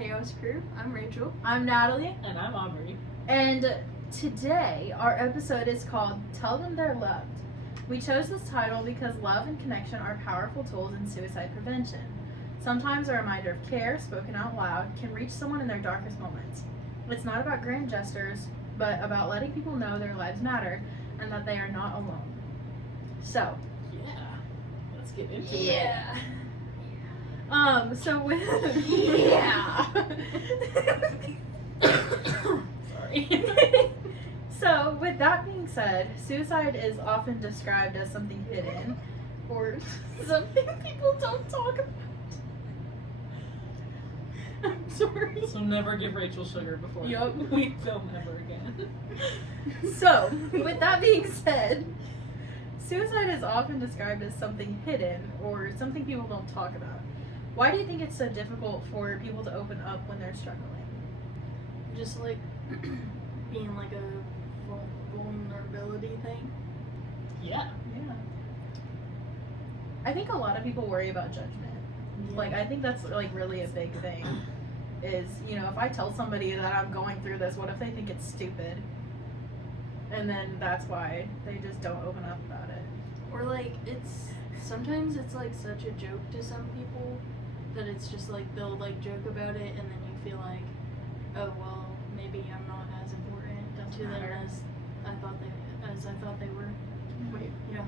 Chaos Crew. I'm Rachel. I'm Natalie. And I'm Aubrey. And today, our episode is called Tell Them They're Loved. We chose this title because love and connection are powerful tools in suicide prevention. Sometimes a reminder of care, spoken out loud, can reach someone in their darkest moments. It's not about grand gestures, but about letting people know their lives matter and that they are not alone. So, yeah, let's get into it. Yeah. So with Yeah. Sorry. So with that being said, suicide is often described as something hidden or something people don't talk about. I'm sorry. So never give Rachel sugar before Yup. we film ever again. So, with that being said, suicide is often described as something hidden or something people don't talk about. Why do you think it's so difficult for people to open up when they're struggling? Just like being like a vulnerability thing. Yeah. Yeah. I think a lot of people worry about judgment. Yeah. Like, I think that's like really a big thing. Is, you know, if I tell somebody that I'm going through this, what if they think it's stupid? And then that's why they just don't open up about it. Or like sometimes it's like such a joke to some people that it's just like they'll like joke about it and then you feel like, oh well, maybe I'm not as important to them as I thought they were. Wait. Yeah.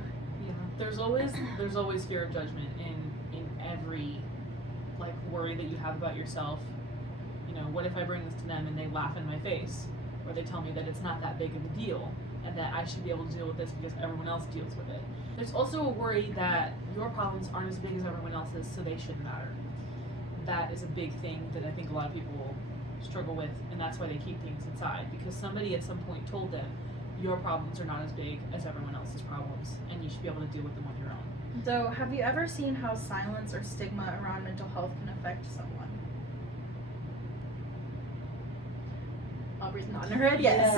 Yeah. There's always fear of judgment in every like worry that you have about yourself. You know, what if I bring this to them and they laugh in my face? Or they tell me that it's not that big of a deal and that I should be able to deal with this because everyone else deals with it. There's also a worry that your problems aren't as big as everyone else's, so they shouldn't matter. That is a big thing that I think a lot of people struggle with, and that's why they keep things inside, because somebody at some point told them your problems are not as big as everyone else's problems and you should be able to deal with them on your own. So, have you ever seen how silence or stigma around mental health can affect someone? Aubrey's nodding her head, yes.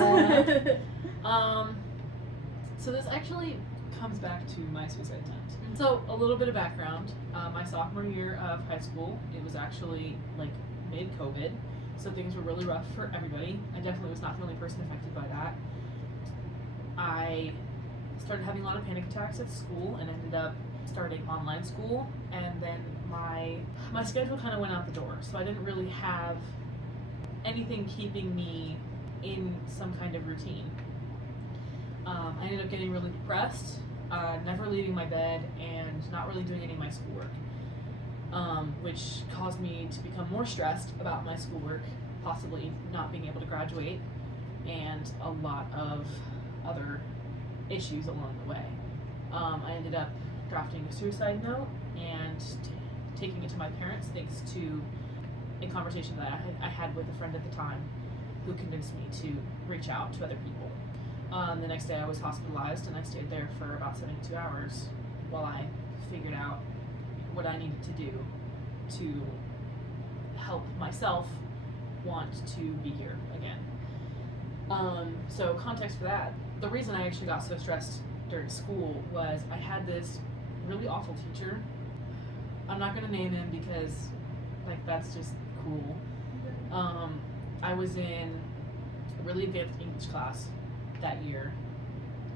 So this actually comes back to my suicide attempt. So a little bit of background. My sophomore year of high school, it was actually like mid-COVID, so things were really rough for everybody. I definitely was not the only person affected by that. I started having a lot of panic attacks at school and ended up starting online school, and then my schedule kind of went out the door, so I didn't really have anything keeping me in some kind of routine. I ended up getting really depressed, never leaving my bed, and not really doing any of my schoolwork, which caused me to become more stressed about my schoolwork, possibly not being able to graduate, and a lot of other issues along the way. I ended up drafting a suicide note and taking it to my parents, thanks to a conversation that I had with a friend at the time who convinced me to reach out to other people. The next day I was hospitalized and I stayed there for about 72 hours while I figured out what I needed to do to help myself want to be here again. So context for that, the reason I actually got so stressed during school was I had this really awful teacher. I'm not going to name him because like that's just cool. I was in a really advanced English class that year,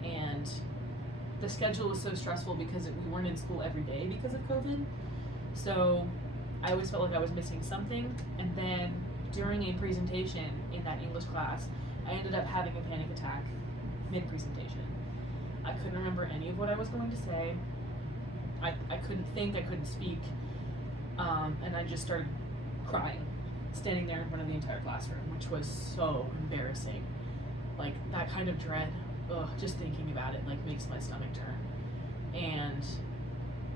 and the schedule was so stressful because we weren't in school every day because of COVID. So I always felt like I was missing something, and then during a presentation in that English class, I ended up having a panic attack mid-presentation. I couldn't remember any of what I was going to say. I couldn't think, I couldn't speak, and I just started crying, standing there in front of the entire classroom, which was so embarrassing. Like, that kind of dread, just thinking about it, like, makes my stomach turn. And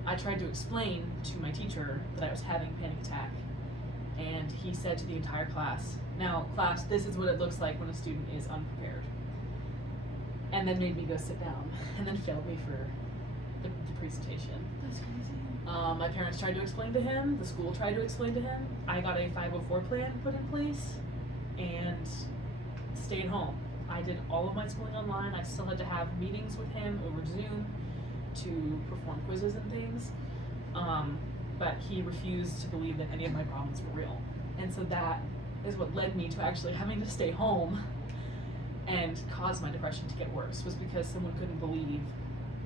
I tried to explain to my teacher that I was having a panic attack, and he said to the entire class, "Now, class, this is what it looks like when a student is unprepared." And then made me go sit down, and then failed me for the presentation. That's crazy. My parents tried to explain to him, the school tried to explain to him. I got a 504 plan put in place and stayed home. I did all of my schooling online. I still had to have meetings with him over Zoom to perform quizzes and things. But he refused to believe that any of my problems were real. And so that is what led me to actually having to stay home and caused my depression to get worse, was because someone couldn't believe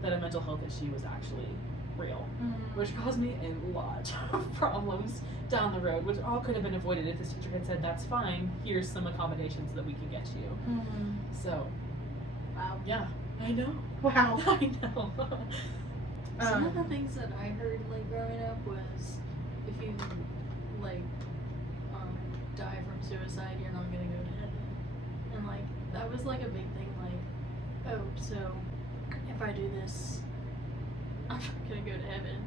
that a mental health issue was actually real, which caused me a lot of problems down the road, which all could have been avoided if this teacher had said, that's fine, here's some accommodations that we can get you. So, Wow. yeah, I know. Wow. I know. Some of the things that I heard like growing up was if you like die from suicide, you're not gonna go to heaven, and like that was like a big thing. Like, oh, so if I do this, I'm not gonna go to heaven.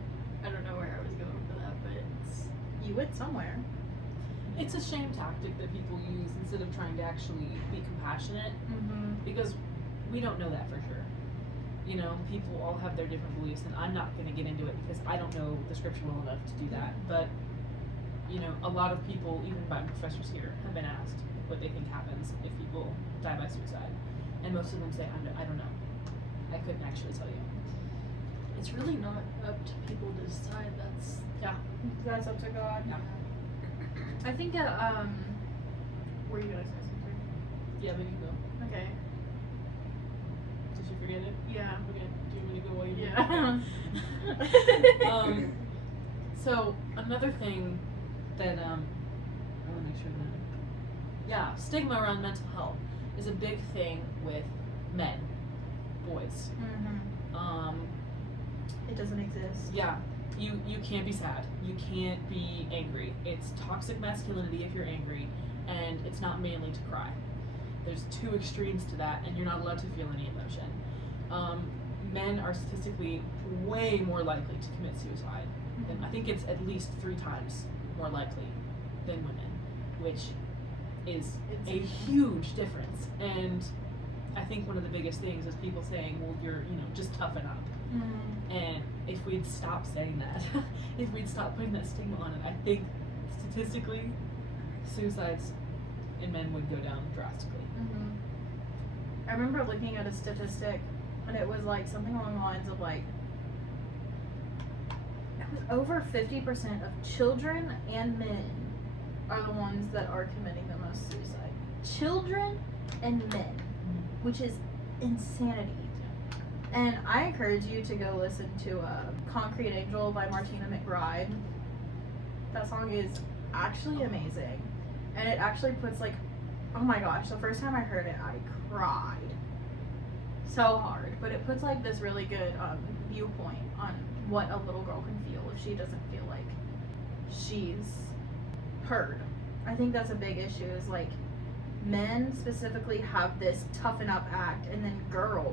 I don't know where I was going for that, but it's, You went somewhere. It's a shame tactic that people use instead of trying to actually be compassionate, because we don't know that for sure. You know, people all have their different beliefs, and I'm not going to get into it because I don't know the scripture well enough to do that. But, you know, a lot of people, even by professors here, have been asked what they think happens if people die by suicide. And most of them say, I don't know. I couldn't actually tell you. it's really not up to people to decide. That's up to God. Yeah. I think were you gonna say something? Yeah, but you can go. Okay. Did you forget it? Yeah. Okay. Do you want me to go while you Yeah. So another thing that I want to make sure that stigma around mental health is a big thing with men, boys. It doesn't exist. Yeah, you can't be sad. You can't be angry. It's toxic masculinity if you're angry, and it's not manly to cry. There's two extremes to that, and you're not allowed to feel any emotion. Men are statistically way more likely to commit suicide. And I think it's at least 3 times more likely than women, which is a huge difference. And I think one of the biggest things is people saying, well, you're, just toughen up. And if we'd stop saying that, if we'd stop putting that stigma on it, I think statistically suicides in men would go down drastically. I remember looking at a statistic, and it was like something along the lines of like, it was over 50% of children and men are the ones that are committing the most suicide. Children and men, which is insanity. And I encourage you to go listen to Concrete Angel by Martina McBride. That song is actually amazing. And it actually puts like, oh my gosh, the first time I heard it, I cried so hard. But it puts like this really good viewpoint on what a little girl can feel if she doesn't feel like she's heard. I think that's a big issue, is like men specifically have this toughen up act, and then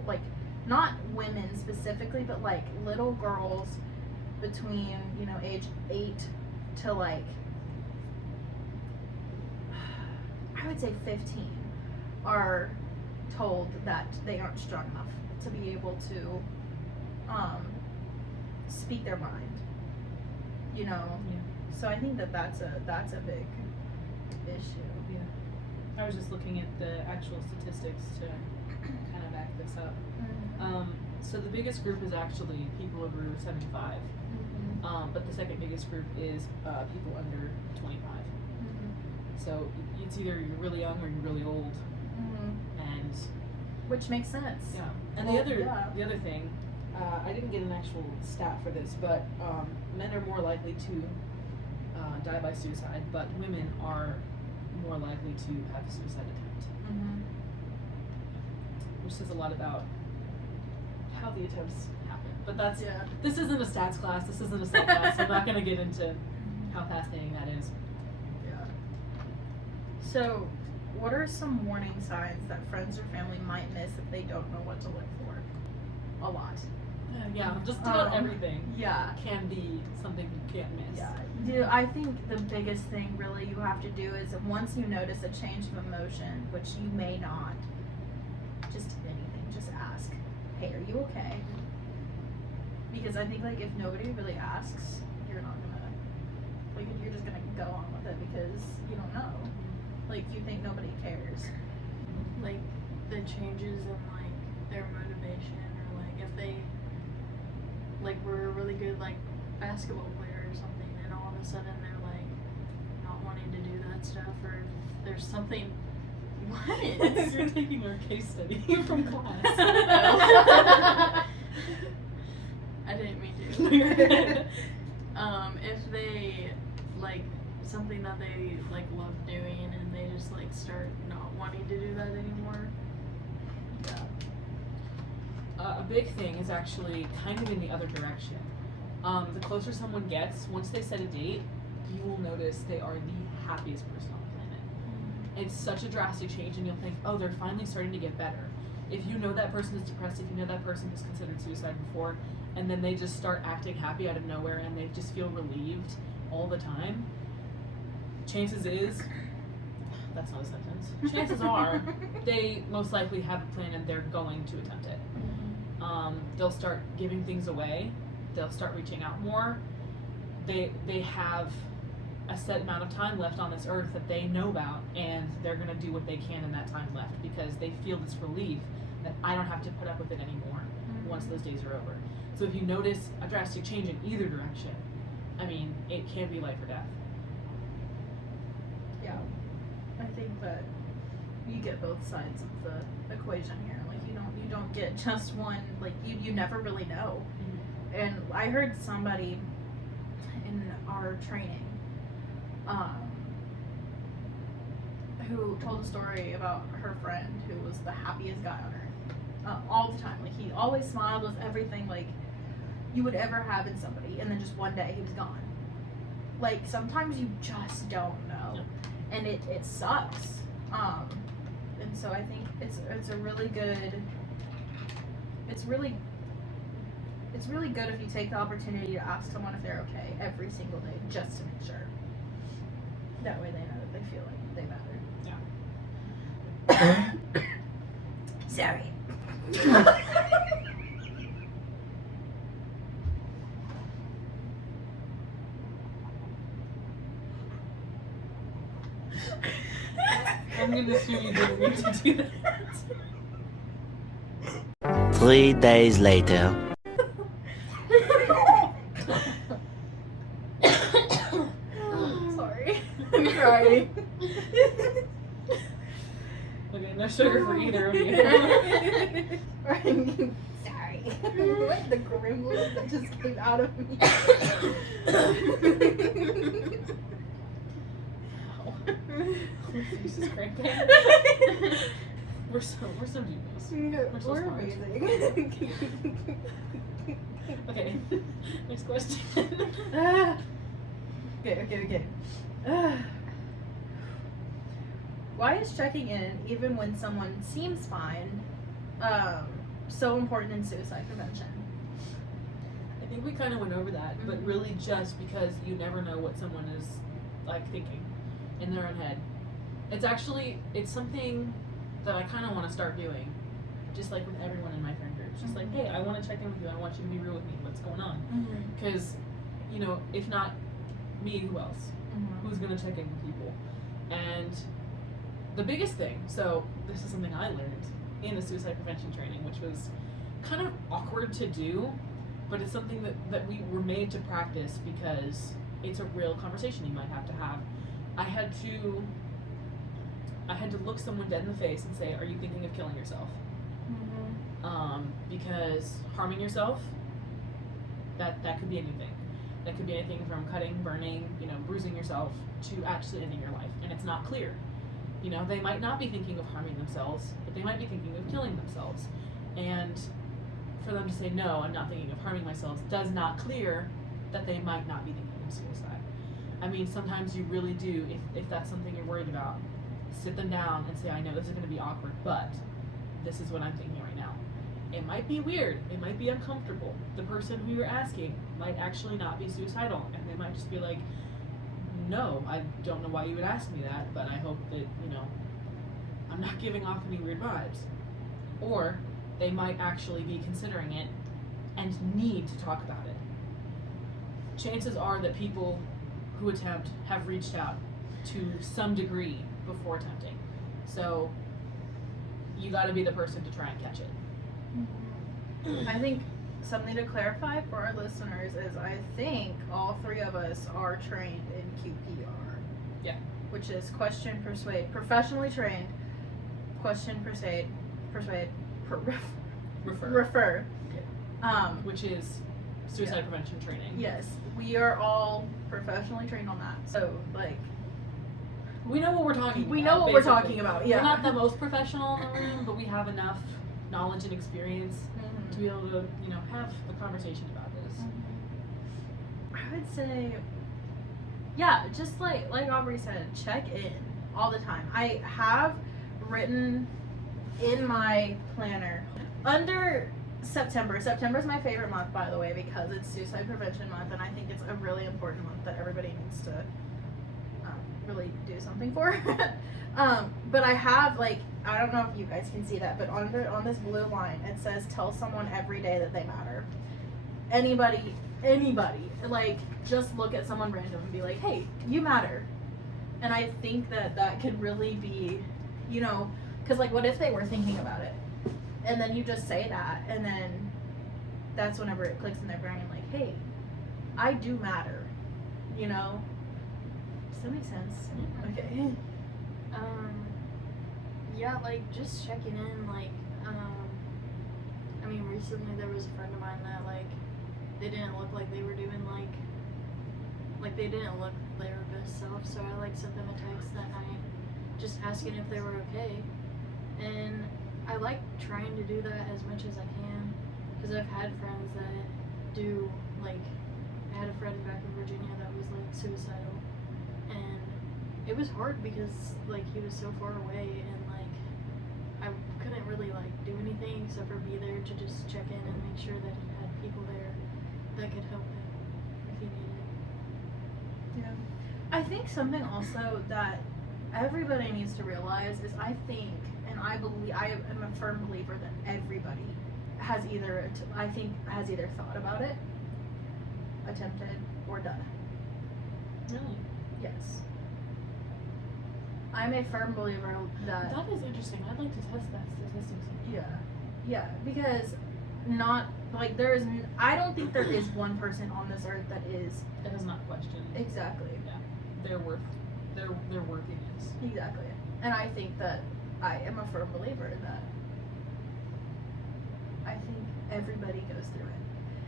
like not women specifically, but like little girls between, age 8 to like, I would say 15, are told that they aren't strong enough to be able to speak their mind. So I think that's a big issue. I was just looking at the actual statistics to kind of back this up. So the biggest group is actually people over 75, but the second biggest group is people under 25. So it's either you're really young or you're really old, and which makes sense. Yeah. And the other thing, I didn't get an actual stat for this, but men are more likely to die by suicide, but women are more likely to have a suicide attempt, which says a lot about how the attempts happen. But this isn't a stats class. This isn't a stat class. So I'm not going to get into how fascinating that is. Yeah. So, what are some warning signs that friends or family might miss if they don't know what to look for? A lot. Yeah, just about everything. Yeah. Can be something you can't miss. Yeah. Dude, I think the biggest thing really you have to do is once you notice a change of emotion, which you may not, just anything, just ask, hey, are you okay? Because I think like if nobody really asks, you're not gonna, like you're just gonna go on with it because you don't know. Like you think nobody cares. like the changes in like their motivation, or like if they were a really good like basketball player or something, and all of a sudden they're like not wanting wanting to do that stuff, or if there's something. What? You're taking our case study from class. I didn't mean to. If they like something that they like love doing and they just like start not wanting to do that anymore. Yeah. A big thing is actually kind of in the other direction. The closer someone gets, once they set a date, you will notice they are the happiest person on the planet. It's such a drastic change, and you'll think, oh, they're finally starting to get better. If you know that person is depressed, if you know that person has considered suicide before, and then they just start acting happy out of nowhere and they just feel relieved all the time, chances not a sentence. Chances are they most likely have a plan and they're going to attempt it. They'll start giving things away. They'll start reaching out more. They have a set amount of time left on this earth that they know about, and they're going to do what they can in that time left because they feel this relief that I don't have to put up with it anymore once those days are over. So if you notice a drastic change in either direction, I mean, it can be life or death. Yeah, I think that you get both sides of the equation here. Like you don't get just one. Like you never really know. And I heard somebody in our training who told a story about her friend who was the happiest guy on earth all the time. Like he always smiled, was everything like you would ever have in somebody, and then just one day he was gone. Like sometimes you just don't know, and it sucks. And so I think it's a really good. It's really good if you take the opportunity to ask someone if they're okay every single day, just to make sure. That way they know that they feel like they matter. Yeah. Sorry. I'm going to assume you didn't mean to do that. 3 days later. Sorry. I'm crying. Okay, no sugar for either of you. Sorry. What the gremlin that just came out of me? This is cramping. We're so genius. We're so smart. amazing. Okay, next question. Okay. Why is checking in, even when someone seems fine, so important in suicide prevention? I think we kind of went over that, but really just because you never know what someone is like thinking in their own head. It's something that I kind of want to start doing, just like with everyone in my friend group. Just like, hey, I want to check in with you. I want you to be real with me. What's going on? Because, if not me, who else? Who's going to check in with people? And the biggest thing, so this is something I learned in the suicide prevention training, which was kind of awkward to do, but it's something that we were made to practice because it's a real conversation you might have to have. I had to look someone dead in the face and say, are you thinking of killing yourself? Because harming yourself, that could be anything. That could be anything from cutting, burning, bruising yourself to actually ending your life. And it's not clear. They might not be thinking of harming themselves, but they might be thinking of killing themselves. And for them to say, no, I'm not thinking of harming myself, does not clear that they might not be thinking of suicide. I mean, sometimes you really do, if that's something you're worried about, sit them down and say, I know this is going to be awkward, but this is what I'm thinking right now. It might be weird. It might be uncomfortable. The person who you're asking might actually not be suicidal, and they might just be like, no, I don't know why you would ask me that, but I hope that, I'm not giving off any weird vibes. Or they might actually be considering it and need to talk about it. Chances are that people who attempt have reached out to some degree before attempting. So you got to be the person to try and catch it. I think something to clarify for our listeners is I think all three of us are trained in QPR. Yeah. Which is question, persuade, professionally trained, question, persuade, refer. Which is suicide prevention training. Yes, we are all professionally trained on that. So, like, we know what we're talking about. we know what basically. we're talking about. Yeah. We're not the most professional in the room, but we have enough knowledge and experience to be able to, have a conversation about this. I would say, yeah, just like Aubrey said, check in all the time. I have written in my planner under September. September is my favorite month, by the way, because it's Suicide Prevention Month, and I think it's a really important month that everybody needs to really do something for. But I have, like, I don't know if you guys can see that, but on this blue line, it says tell someone every day that they matter. Anybody, like, just look at someone random and be like, hey, you matter. And I think that could really be, because, like, what if they were thinking about it? And then you just say that, and then that's whenever it clicks in their brain, like, hey, I do matter, Does that make sense? Okay. Yeah, like, just checking in, like, recently there was a friend of mine that, like, they didn't look like they were doing, like they didn't look their best self, so I, like, sent them a text that night, just asking if they were okay, and I like trying to do that as much as I can, because I've had friends that do, like, I had a friend back in Virginia that was, like, suicidal, and it was hard because, like, he was so far away, and, like, I couldn't really, like, do anything except for be there to just check in and make sure that he had people there that could help him if he needed. Yeah. I think something also that everybody needs to realize is I am a firm believer that everybody has either thought about it, attempted, or done it. Really? Yes. I'm a firm believer that... That is interesting. I'd like to test that statistic. Yeah, because I don't think there is one person on this earth that has not questioned. Exactly. Yeah. Their worthiness. Exactly. And I think that I am a firm believer that I think everybody goes through it.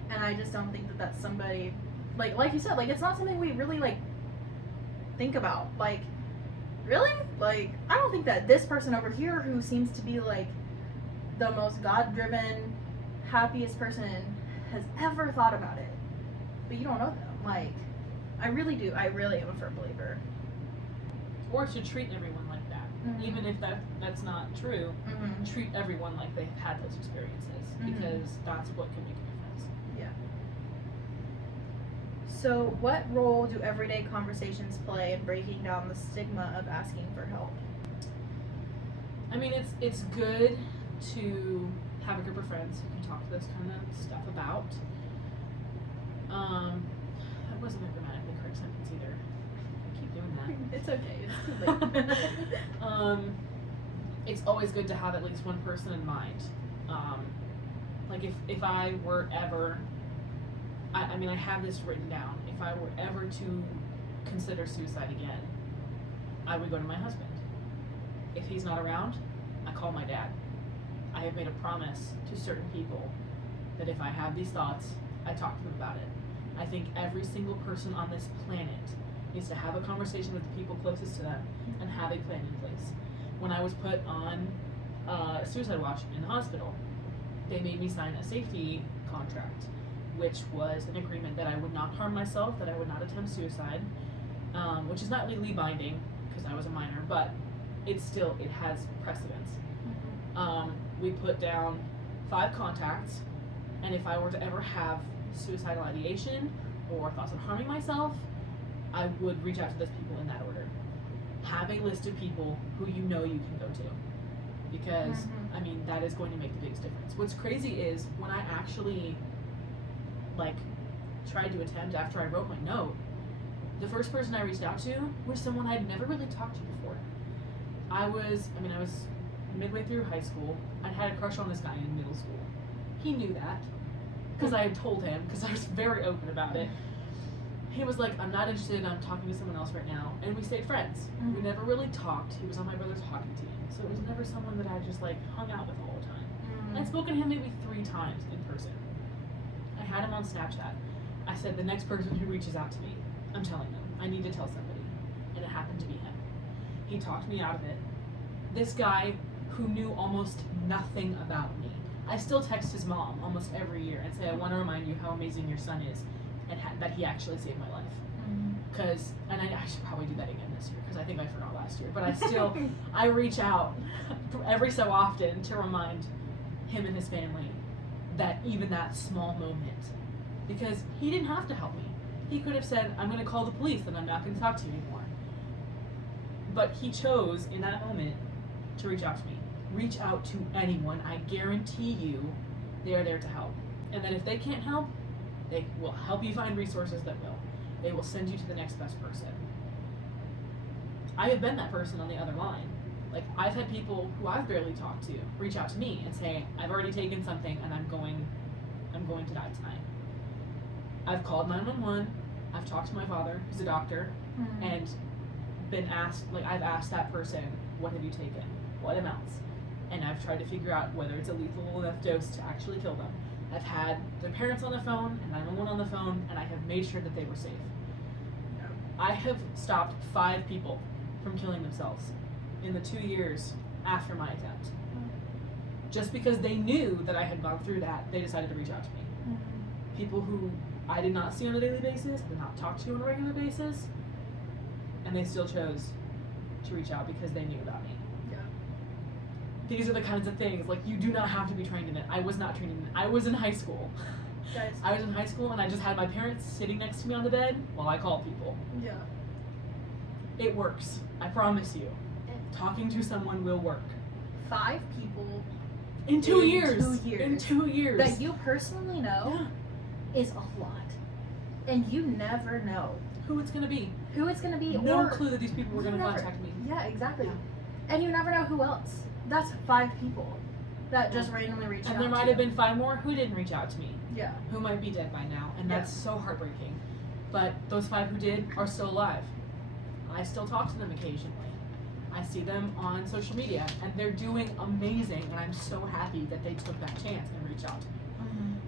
And I just don't think that that's somebody, like you said, like, it's not something we really, like, think about. Like, really? Like, I don't think that this person over here who seems to be, like, the most God-driven, happiest person has ever thought about it. But you don't know them. Like, I really do. I really am a firm believer. Or to treat everyone like that. Mm-hmm. Even if that's not true, treat everyone like they've had those experiences, because that's what can make a difference. Yeah. So, what role do everyday conversations play in breaking down the stigma of asking for help? I mean, it's good to have a group of friends who can talk to this kind of stuff about. That wasn't a grammatically correct sentence either. I keep doing that. It's okay. It's too late. It's always good to have at least one person in mind. Like if I were ever, I have this written down. If I were ever to consider suicide again, I would go to my husband. If he's not around, I call my dad. I have made a promise to certain people that if I have these thoughts, I talk to them about it. I think every single person on this planet needs to have a conversation with the people closest to them and have a plan in place. When I was put on suicide watch in the hospital, they made me sign a safety contract, which was an agreement that I would not harm myself, that I would not attempt suicide, which is not legally binding because I was a minor, but it has precedence. We put down 5 contacts, and if I were to ever have suicidal ideation or thoughts of harming myself, I would reach out to those people in that order. Have a list of people who you know you can go to, because that is going to make the biggest difference. What's crazy is when I actually tried to attempt after I wrote my note, the first person I reached out to was someone I'd never really talked to before. I was midway through high school. I'd had a crush on this guy in middle school. He knew that because I had told him, because I was very open about it. he was like, I'm not interested, I'm talking to someone else right now. And we stayed friends. Mhm. We never really talked. He was on my brother's hockey team. So it was never someone that I just like hung out with all the time. I'd spoken to him maybe 3 times in person. I had him on Snapchat. I said, the next person who reaches out to me, I'm telling them. I need to tell somebody. And it happened to be him. He talked me out of it. This guy who knew almost nothing about me. I still text his mom almost every year and say, I want to remind you how amazing your son is and that he actually saved my life. Because, and I should probably do that again this year because I think I forgot last year, but I still, I reach out every so often to remind him and his family that even that small moment, because he didn't have to help me. He could have said, I'm going to call the police and I'm not going to talk to you anymore. But he chose in that moment to reach out to me. Reach out to anyone. I guarantee you they are there to help. And then if they can't help, they will help you find resources that will. They will send you to the next best person. I have been that person on the other line. Like, I've had people who I've barely talked to reach out to me and say, I've already taken something and I'm going to die tonight. I've called 911. I've talked to my father, who's a doctor, and been asked, like, I've asked that person, what have you taken? What amounts? And I've tried to figure out whether it's a lethal enough dose to actually kill them. I've had their parents on the phone and 911 on the phone, and I have made sure that they were safe. I have stopped 5 people from killing themselves in the 2 years after my attempt. Just because they knew that I had gone through that, they decided to reach out to me. People who I did not see on a daily basis, did not talk to on a regular basis, and they still chose to reach out because they knew about me. These are the kinds of things, like, you do not have to be trained in it. I was not trained in it. I was in high school. Guys. I was in high school and I just had my parents sitting next to me on the bed while I called people. Yeah. It works. I promise you. Talking to someone will work. 5 people In 2 In years. 2 years. In 2 years. that you personally know is a lot. And you never know Who it's going to be. who it's going to be. No or clue that these people were going to never- contact me. Yeah, exactly. Yeah. And you never know who else. That's 5 people that just randomly reach out And there to might you. have been 5 more who didn't reach out to me. Yeah. Who might be dead by now. And Yeah. that's so heartbreaking. But those 5 who did are still alive. I still talk to them occasionally. I see them on social media and they're doing amazing, and I'm so happy that they took that chance and reached out to me.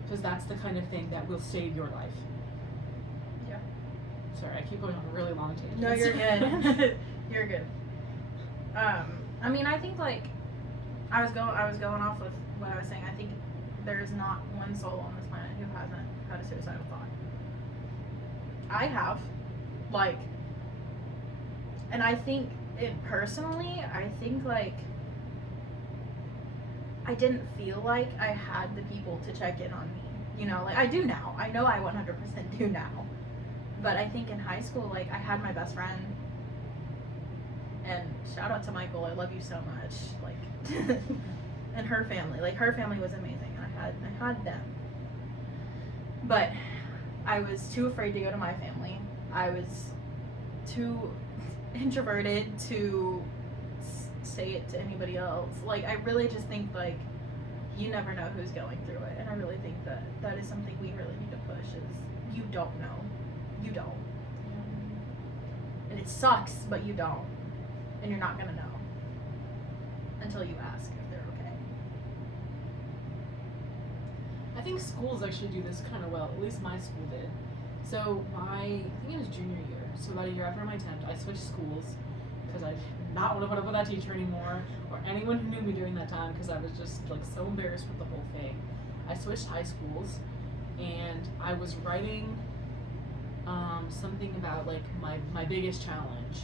Because that's the kind of thing that will save your life. Yeah. Sorry, I keep going on a really long tangent. No, you're good. You're good. I mean, I think, like, I was going off with what I was saying. I think there is not one soul on this planet who hasn't had a suicidal thought. I have, like, and I think personally, I think, like, I didn't feel like I had the people to check in on me. You know, like, I do now. I know I 100% do now. But I think in high school, like, I had my best friend. And shout out to Michael, I love you so much. Like, and her family. Like, her family was amazing. And I had them. But I was too afraid to go to my family. I was too introverted to say it to anybody else. Like, I really just think, like, you never know who's going through it. And I really think that that is something we really need to push is you don't know. You don't. And it sucks, but you don't. And you're not gonna know until you ask if they're okay. I think schools actually do this kind of well. At least my school did. So I think it was junior year. So about a year after my attempt, I switched schools because I did not want to put up with that teacher anymore, or anyone who knew me during that time, because I was just, like, so embarrassed with the whole thing. I switched high schools, and I was writing something about, like, my biggest challenge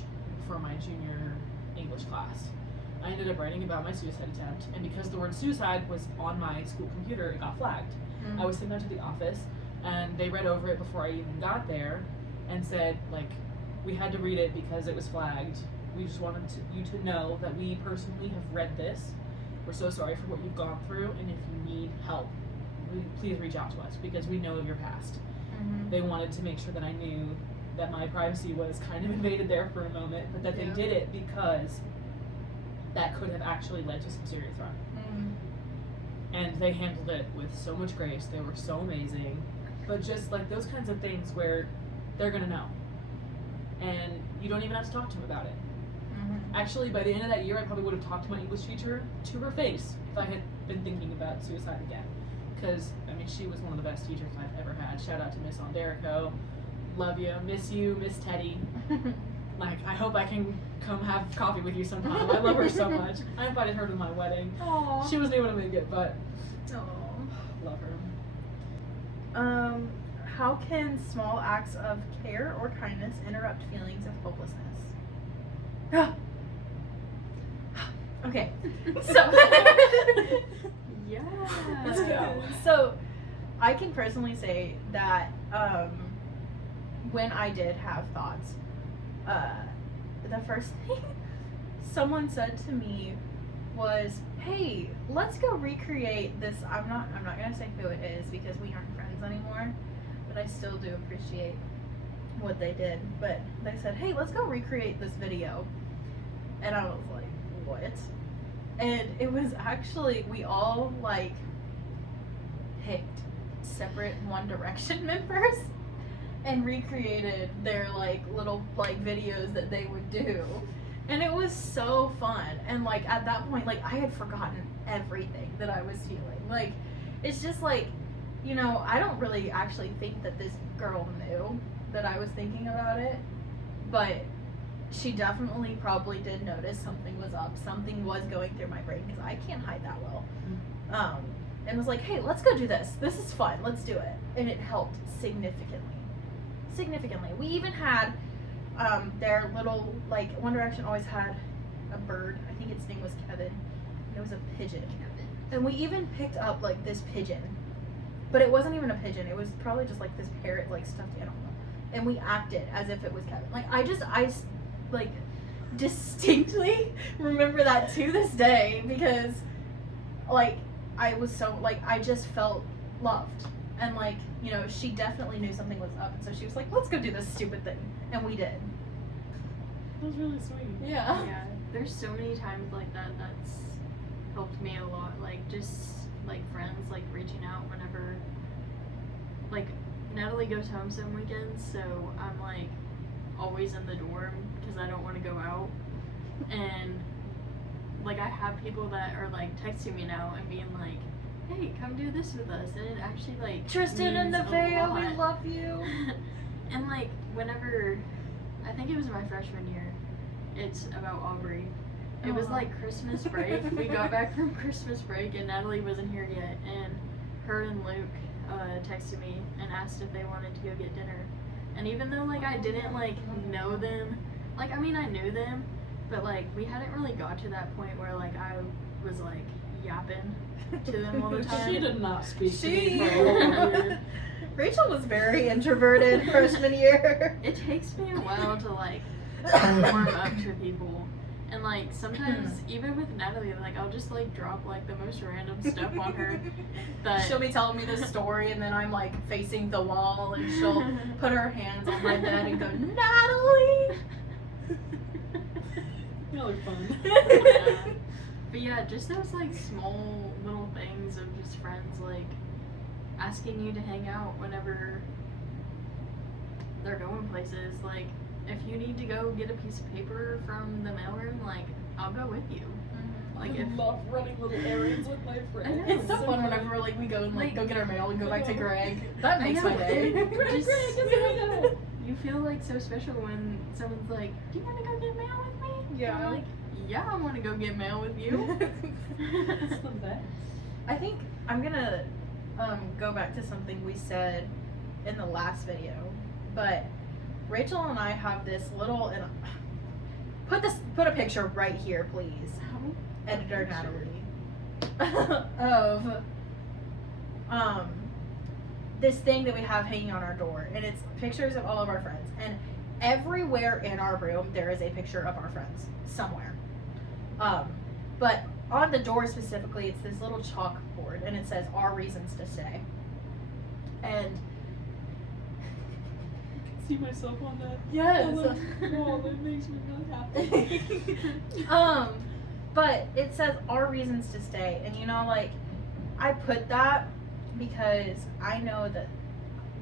for my junior English class. I ended up writing about my suicide attempt, and because the word suicide was on my school computer, it got flagged. I was sent out to the office, and they read over it before I even got there, and said, like, we had to read it because it was flagged. We just wanted you to know that we personally have read this. We're so sorry for what you've gone through, and if you need help, please reach out to us because we know your past. They wanted to make sure that I knew that my privacy was kind of invaded there for a moment, but that they did it because that could have actually led to some serious harm. And they handled it with so much grace. They were so amazing. But just, like, those kinds of things where they're gonna know. And you don't even have to talk to them about it. Mm-hmm. Actually, by the end of that year, I probably would have talked to my English teacher to her face if I had been thinking about suicide again. Because, I mean, she was one of the best teachers I've ever had. Shout out to Miss Onderico. Love you. Miss you, Miss Teddy. Like, I hope I can come have coffee with you sometime. I love her so much. I invited her to my wedding. Aww. She wasn't able to make it, but Aww. love her. How can small acts of care or kindness interrupt feelings of hopelessness? Okay, so Yeah. Let's go. So, I can personally say that when I did have thoughts, the first thing someone said to me was, "Hey, let's go recreate this." I'm not gonna say who it is because we aren't friends anymore, but I still do appreciate what they did. But they said, "Hey, let's go recreate this video," and I was like, "What?" And it was actually, we all like picked separate One Direction members and recreated their like little like videos that they would do. And it was so fun. And like at that point, like I had forgotten everything that I was feeling. Like it's just like, you know, I don't really actually think that this girl knew that I was thinking about it, but she definitely probably did notice something was up. Something was going through my brain because I can't hide that well. And was like, "Hey, let's go do this. This is fun. Let's do it." And it helped significantly. Significantly. We even had their little, like, One Direction always had a bird. I think its name was Kevin. It was a pigeon. And we even picked up, like, this pigeon. But it wasn't even a pigeon. It was probably just, like, this parrot, like, stuffed animal. And we acted as if it was Kevin. Like, I like, distinctly remember that to this day because, like, I was so, like, I just felt loved. And, like, you know, she definitely knew something was up. And so she was like, "Let's go do this stupid thing." And we did. That was really sweet. Yeah. Yeah. There's so many times like that that's helped me a lot. Like, just, like, friends, like, reaching out whenever, like, Natalie goes home some weekends, so I'm, like, always in the dorm because I don't want to go out. And, like, I have people that are, like, texting me now and being like, "Hey, come do this with us," and it actually, like, Tristan and means a Nevaeh, we lot. love you. And, like, whenever, I think it was my freshman year, it's about Aubrey. It was, Aw. like, Christmas break. We got back from Christmas break, and Natalie wasn't here yet, and her and Luke texted me and asked if they wanted to go get dinner. And even though, like, I didn't, like, know them, like, I mean, I knew them, but, like, we hadn't really got to that point where, like, I was, like, yapping to them all the time. She did not speak to She- me for a whole year. Rachel was very introverted freshman year. It takes me a while to, like, warm up to people. And, like, sometimes, even with Natalie, like, I'll just, like, drop, like, the most random stuff on her that... She'll be telling me this story, and then I'm like facing the wall, and she'll put her hands on my bed and go, "Natalie!" Y'all are fun. Yeah. But yeah, just those, like, small little things of just friends, like, asking you to hang out whenever they're going places. Like, if you need to go get a piece of paper from the mailroom, like, I'll go with you. Like, I if love running little errands with my friends. I know. It's so fun whenever like we go and like go get our mail and go back to Greg. That I makes know, my day. it Greg, just- Greg, doesn't he know? you feel, like, so special when someone's like, "Do you want to go get mail with me?" Yeah. I'm like, "Yeah, I want to go get mail with you." It's the best. I think I'm gonna go back to something we said in the last video, but Rachel and I have this little, and put a picture right here, please, editor Natalie, of this thing that we have hanging on our door, and it's pictures of all of our friends, and everywhere in our room there is a picture of our friends somewhere, but on the door specifically, it's this little chalkboard, and it says "Our reasons to stay." And See myself on that. yes, Oh, that makes me really happy. but it says "Our reasons to stay," and you know, like, I put that because I know that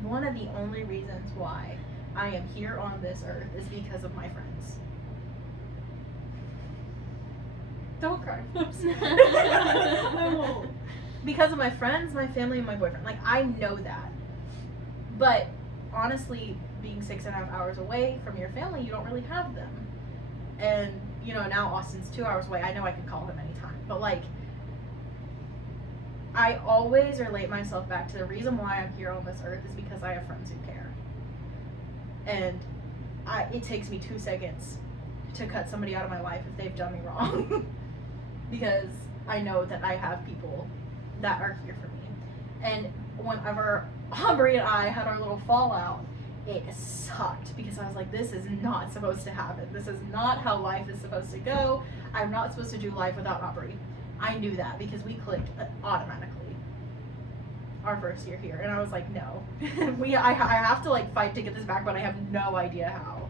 one of the only reasons why I am here on this earth is because of my friends. Don't cry. I won't. Because of my friends, my family, and my boyfriend. Like, I know that. But honestly, being 6.5 hours away from your family, you don't really have them. And, you know, now Austin's 2 hours away. I know I can call him anytime. But, like, I always relate myself back to the reason why I'm here on this earth is because I have friends who care. And it takes me 2 seconds to cut somebody out of my life if they've done me wrong. Because I know that I have people that are here for me. And whenever Aubrey and I had our little fallout, it sucked because I was like, this is not supposed to happen. This is not how life is supposed to go. I'm not supposed to do life without Aubrey. I knew that because we clicked automatically our first year here. And I was like, no. I have to like fight to get this back, but I have no idea how.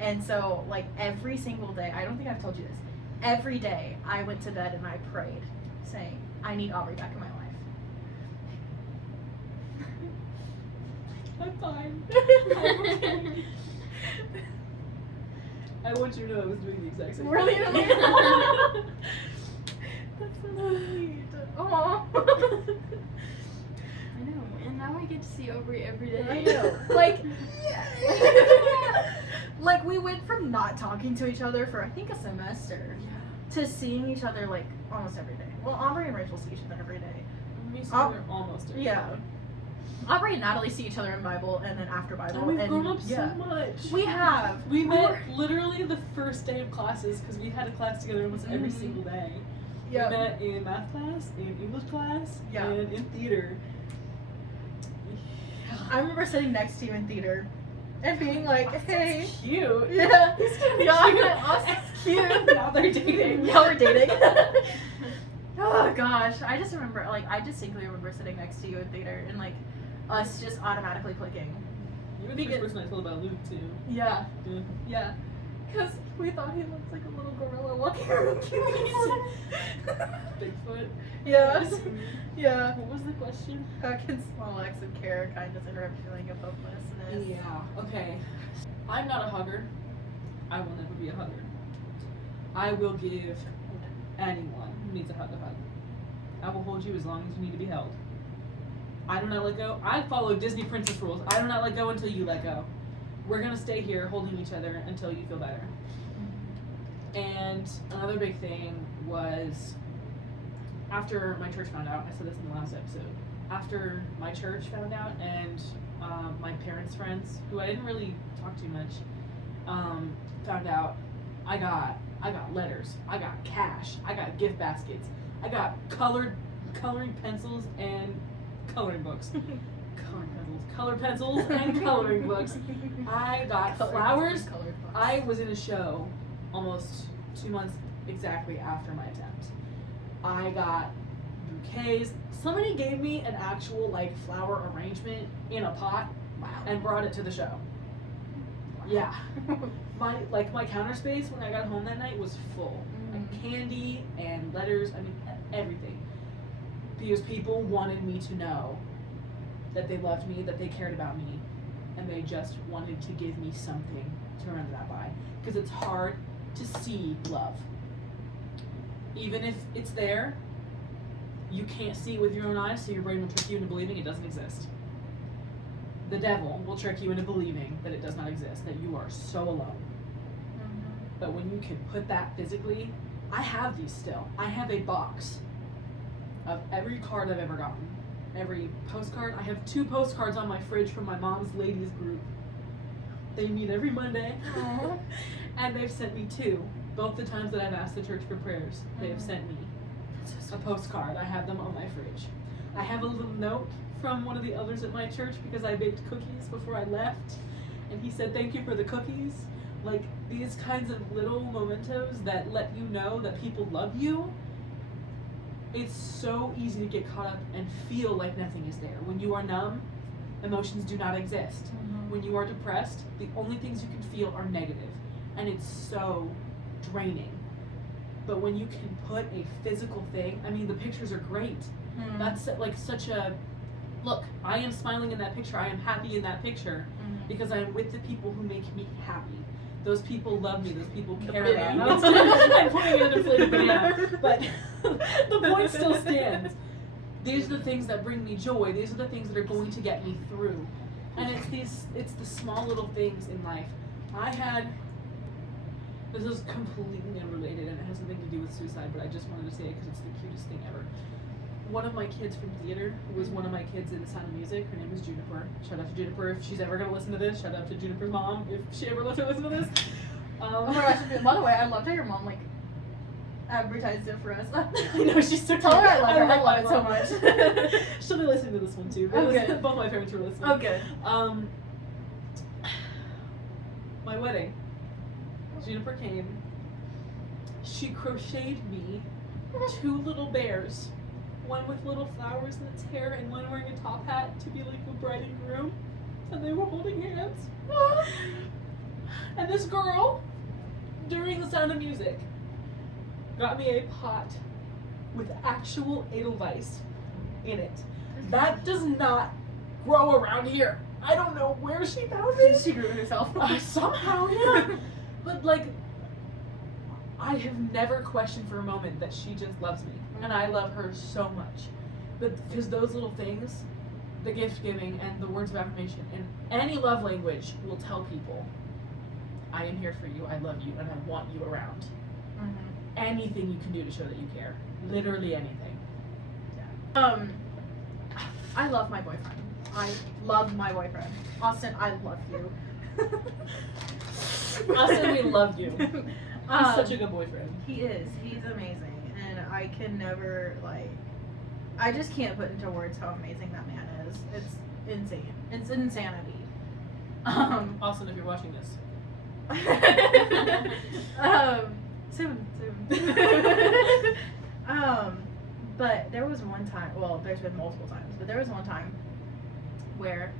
And so like every single day, I don't think I've told you this, every day I went to bed and I prayed saying, I need Aubrey back in my life. I'm fine. I'm okay. I want you to know I was doing the exact same Really? thing. That's so sweet. Aww. I know, and now I get to see Aubrey every day. I know. Like, like we went from not talking to each other for I think a semester to seeing each other like almost every day. Well, Aubrey and Rachel see each other every day. We see her almost every Yeah. day. Aubrey and Natalie see each other in Bible and then after Bible. And we've grown up yeah. so much. We have. We met literally the first day of classes because we had a class together almost every Mhm. single day. Yeah. We met in math class, in English class, and in theater. I remember sitting next to you in theater and being like, hey. That's cute. Yeah. He's kinda Yeah, cute. Austin's cute. Now they're dating. Now we're dating. Oh gosh. I just remember, like, I distinctly remember sitting next to you in theater and, like, us just automatically clicking. You were the first person I told about Luke, too. Yeah. Yeah. Yeah. Because we thought he looked like a little gorilla walking around Bigfoot. Yeah. Yeah. What was the question? How can small acts of care, kindness, interrupt feeling of hopelessness? Yeah, okay. I'm not a hugger. I will never be a hugger. I will give anyone who needs a hug. I will hold you as long as you need to be held. I do not let go. I follow Disney princess rules. I do not let go until you let go. We're going to stay here holding each other until you feel better. And another big thing was after my church found out, I said this in the last episode, after my church found out and my parents' friends, who I didn't really talk to much, found out, I got letters, I got cash, I got gift baskets, I got coloring pencils and coloring books. Colored pencils and coloring books. I got flowers. I was in a show almost 2 months exactly after my attempt. I got bouquets. Somebody gave me an actual like flower arrangement in a pot and brought it to the show. Yeah. My counter space when I got home that night was full. Like candy and letters, I mean everything. Because people wanted me to know that they loved me, that they cared about me, and they just wanted to give me something to remember that by. Because it's hard to see love. Even if it's there, you can't see it with your own eyes, so your brain will trick you into believing it doesn't exist. The devil will trick you into believing that it does not exist, that you are so alone. But when you can put that physically, I have these still. I have a box of every card I've ever gotten. Every postcard. I have 2 postcards on my fridge from my mom's ladies group. They meet every Monday. And they've sent me 2. Both the times that I've asked the church for prayers, they have sent me a postcard. I have them on my fridge. I have a little note from one of the elders at my church because I baked cookies before I left. And he said, thank you for the cookies. Like, these kinds of little mementos that let you know that people love you. It's so easy to get caught up and feel like nothing is there. When you are numb, emotions do not exist. When you are depressed, the only things you can feel are negative. And it's so draining. But when you can put a physical thing, I mean, the pictures are great. That's like such a, look, I am smiling in that picture. I am happy in that picture. because I'm with the people who make me happy. Those people love me. Those people care banana. about me. I'm pointing at an inflated banana, but the point still stands. These are the things that bring me joy. These are the things that are going to get me through. And it's the small little things in life. This is completely unrelated and it has nothing to do with suicide, but I just wanted to say it because it's the cutest thing ever. One of my kids from theater, who was one of my kids in The Sound of Music, her name is Juniper. Shout out to Juniper if she's ever going to listen to this. Shout out to Juniper's mom if she ever lets her listen to this. Oh my gosh, by the way, I loved how your mom, like, advertised it for us. I know, she's so Tell her I cute. love her. I love my it so mom. much. She'll be listening to this one too. Oh, good. Both my parents were listening. Oh, good. My wedding. Juniper came. She crocheted me 2 little bears. One with little flowers in its hair and one wearing a top hat to be like a bride and groom. And they were holding hands. And this girl, during The Sound of Music, got me a pot with actual Edelweiss in it. That does not grow around here. I don't know where she found it. She grew it herself. Somehow, yeah. But like, I have never questioned for a moment that she just loves me. And I love her so much. But because those little things, the gift giving and the words of affirmation and any love language will tell people, I am here for you, I love you, and I want you around. Anything you can do to show that you care. Literally anything. I love my boyfriend. I love my boyfriend. Austin, I love you. Austin, we love you. He's such a good boyfriend. He is. He's amazing. And I can never, like, I just can't put into words how amazing that man is. It's insane. It's insanity. Austin, if you're watching this. Soon. But there was one time, well, there's been multiple times, but there was one time where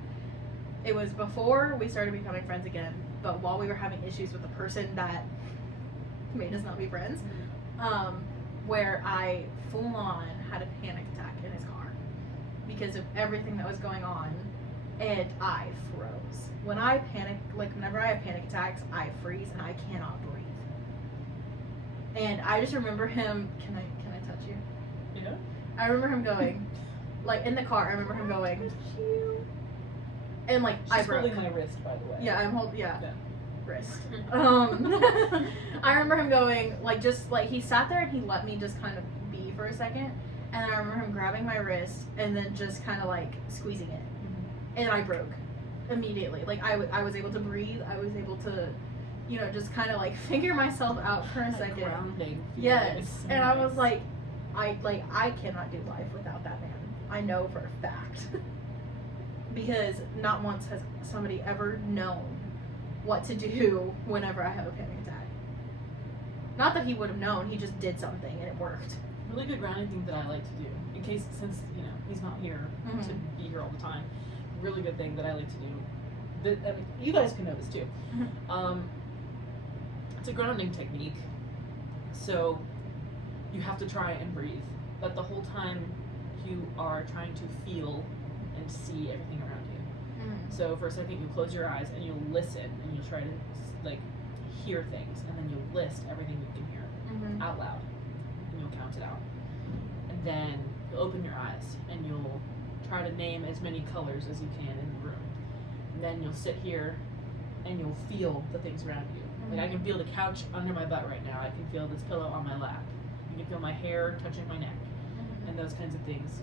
it was before we started becoming friends again, but while we were having issues with the person that made us not be friends, where I full on had a panic attack in his car because of everything that was going on, and I froze. When I panic, like whenever I have panic attacks, I freeze and I cannot breathe. And I just remember him, can I touch you? Yeah. I remember him going, like in the car, I remember him going, and like She's I broke. holding my wrist, by the way. Yeah, I'm holding, yeah. Yeah. Wrist. I remember him going, like, just, like, he sat there and he let me just kind of be for a second, and I remember him grabbing my wrist and then just kind of, like, squeezing it, and I broke immediately. Like, I was able to breathe, I was able to, you know, just kind of, like, figure myself out for a second. Grounding. Yes, So and I was nice. like, I cannot do life without that man. I know for a fact. Because not once has somebody ever known what to do whenever I have a panic attack. Not that he would have known, he just did something and it worked. Really good grounding thing that I like to do, in case, since, you know, he's not here to be here all the time, really good thing that I like to do, that, I mean, you guys can know this too. It's a grounding technique, so you have to try and breathe, but the whole time you are trying to feel and see everything around you. So for a second, you close your eyes and you'll listen and you'll try to like hear things, and then you'll list everything you can hear out loud, and you'll count it out. And then you'll open your eyes and you'll try to name as many colors as you can in the room. And then you'll sit here and you'll feel the things around you. Like I can feel the couch under my butt right now. I can feel this pillow on my lap. You can feel my hair touching my neck, and those kinds of things.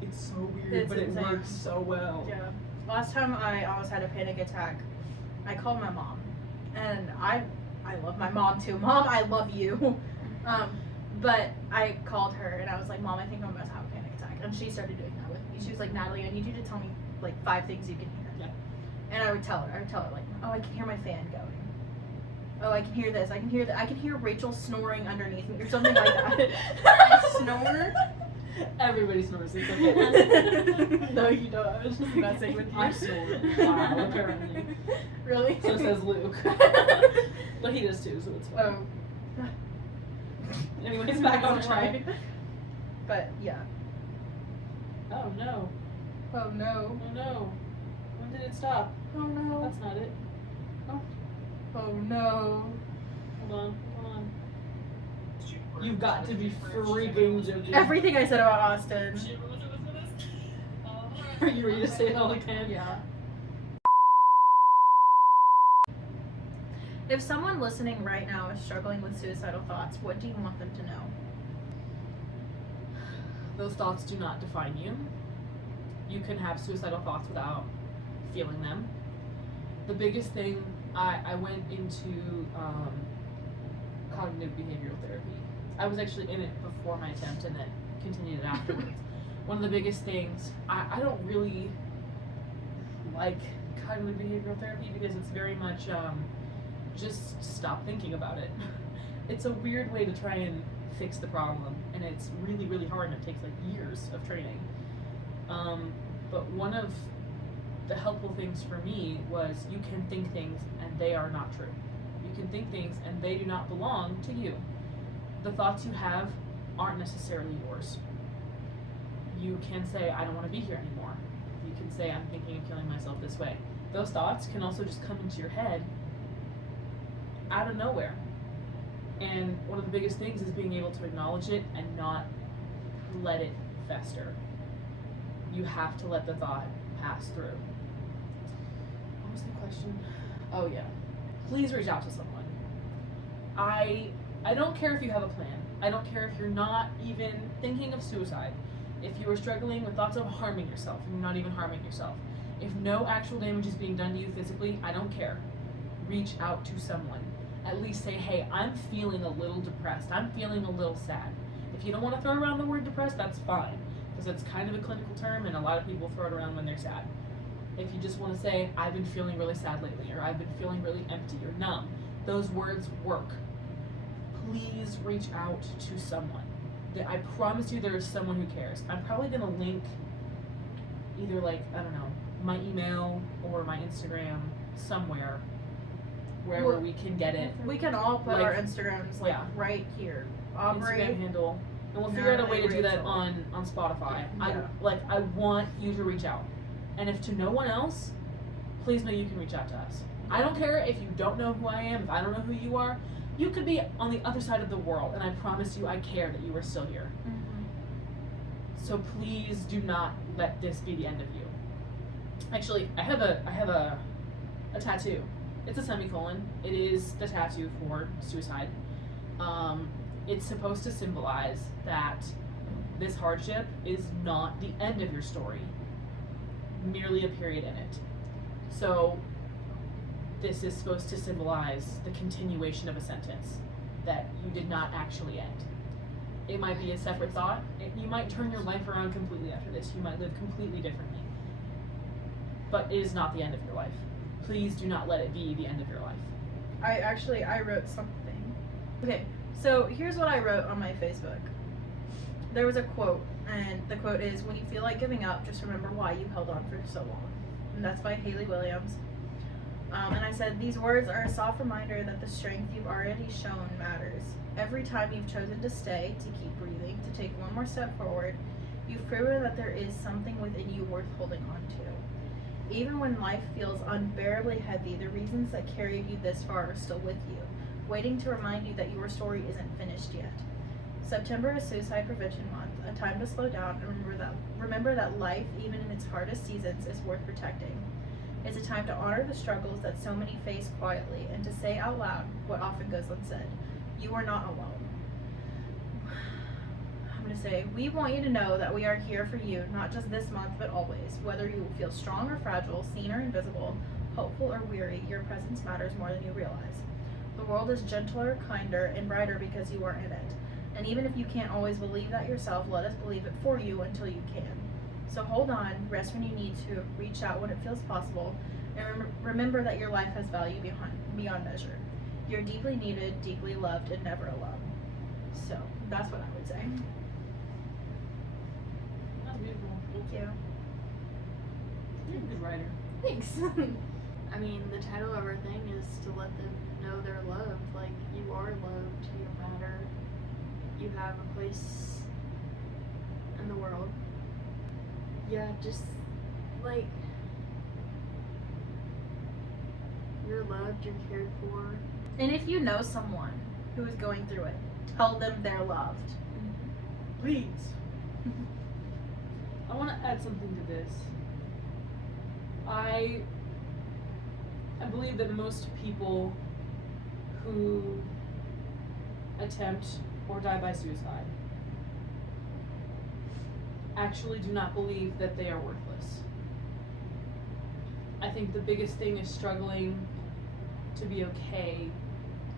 It's so weird, It's but insane. it works so well. Yeah. Last time I almost had a panic attack, I called my mom. And I love my mom too. Mom, I love you. But I called her and I was like, Mom, I think I'm about to have a panic attack. And she started doing that with me. She was like, Natalie, I need you to tell me like 5 things you can hear. Yeah. And I would tell her like, oh, I can hear my fan going. Oh, I can hear this. I can hear that. I can hear Rachel snoring underneath me or something like that. Snore? Everybody snores. It's okay. No, you don't. I was just messing with you. I snore. Wow, apparently. Really? So says Luke. But he does too, so it's fine. Oh. Anyways, back on track. But yeah. Oh no. Oh no. Oh no. did it stop? Oh no. That's not it. Oh no. Hold on. You've got to be freaking joking. Everything I said about Austin. Are you ready to say it all again? Yeah. If someone listening right now is struggling with suicidal thoughts, what do you want them to know? Those thoughts do not define you. You can have suicidal thoughts without feeling them. The biggest thing, I went into cognitive behavioral therapy. I was actually in it before my attempt and then continued it afterwards. One of the biggest things, I don't really like cognitive behavioral therapy because it's very much just stop thinking about it. It's a weird way to try and fix the problem, and it's really, really hard, and it takes like years of training. But one of the helpful things for me was you can think things and they are not true. You can think things and they do not belong to you. The thoughts you have aren't necessarily yours. You can say, I don't want to be here anymore. You can say, I'm thinking of killing myself this way. Those thoughts can also just come into your head out of nowhere. And one of the biggest things is being able to acknowledge it and not let it fester. You have to let the thought pass through. What was the question? Oh yeah. Please reach out to someone. I don't care if you have a plan. I don't care if you're not even thinking of suicide. If you are struggling with thoughts of harming yourself and you're not even harming yourself. If no actual damage is being done to you physically, I don't care. Reach out to someone. At least say, hey, I'm feeling a little depressed. I'm feeling a little sad. If you don't want to throw around the word depressed, that's fine. Because it's kind of a clinical term and a lot of people throw it around when they're sad. If you just want to say, I've been feeling really sad lately, or I've been feeling really empty or numb, those words work. Please reach out to someone. I promise you there is someone who cares. I'm probably going to link either my email or my Instagram somewhere wherever we can get it. We can all put our Instagrams right here. Aubrey. Instagram handle. And we'll figure out a way to do that on Spotify. Yeah. I want you to reach out. And if to no one else, please know you can reach out to us. I don't care if you don't know who I am, if I don't know who you are. You could be on the other side of the world, and I promise you I care that you are still here. Mm-hmm. So please do not let this be the end of you. Actually, I have a tattoo. It's a semicolon. It is the tattoo for suicide. It's supposed to symbolize that this hardship is not the end of your story, merely a period in it. So this is supposed to symbolize the continuation of a sentence, that you did not actually end. It might be a separate thought. You might turn your life around completely after this. You might live completely differently. But it is not the end of your life. Please do not let it be the end of your life. I wrote something. Okay, so here's what I wrote on my Facebook. There was a quote, and the quote is, when you feel like giving up, just remember why you held on for so long. And that's by Haley Williams. And I said, these words are a soft reminder that the strength you've already shown matters. Every time you've chosen to stay, to keep breathing, to take one more step forward, you've proven that there is something within you worth holding on to. Even when life feels unbearably heavy, the reasons that carried you this far are still with you, waiting to remind you that your story isn't finished yet. September is Suicide Prevention Month, a time to slow down and remember that life, even in its hardest seasons, is worth protecting. It's a time to honor the struggles that so many face quietly and to say out loud what often goes unsaid. You are not alone. I'm going to say, we want you to know that we are here for you, not just this month, but always. Whether you feel strong or fragile, seen or invisible, hopeful or weary, your presence matters more than you realize. The world is gentler, kinder, and brighter because you are in it. And even if you can't always believe that yourself, let us believe it for you until you can. So hold on, rest when you need to, reach out when it feels possible, and remember that your life has value beyond measure. You're deeply needed, deeply loved, and never alone. So, that's what I would say. That's beautiful. Thank you. You're a good writer. Thanks. I mean, the title of our thing is to let them know they're loved. Like, you are loved, you matter, you have a place in the world. Yeah, just, like, You're loved, you're cared for. And if you know someone who is going through it, tell them they're loved. Please. I want to add something to this. I believe that most people who attempt or die by suicide actually do not believe that they are worthless. I think the biggest thing is struggling to be okay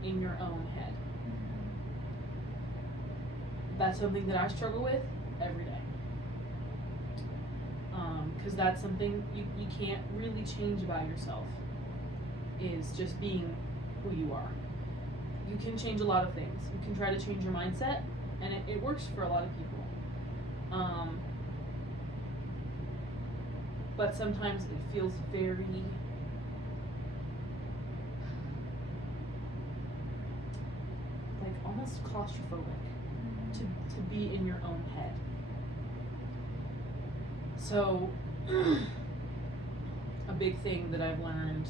in your own head. That's something that I struggle with every day. Because that's something you can't really change about yourself, is just being who you are. You can change a lot of things. You can try to change your mindset, and it works for a lot of people. But sometimes it feels very like almost claustrophobic to be in your own head. So a big thing that I've learned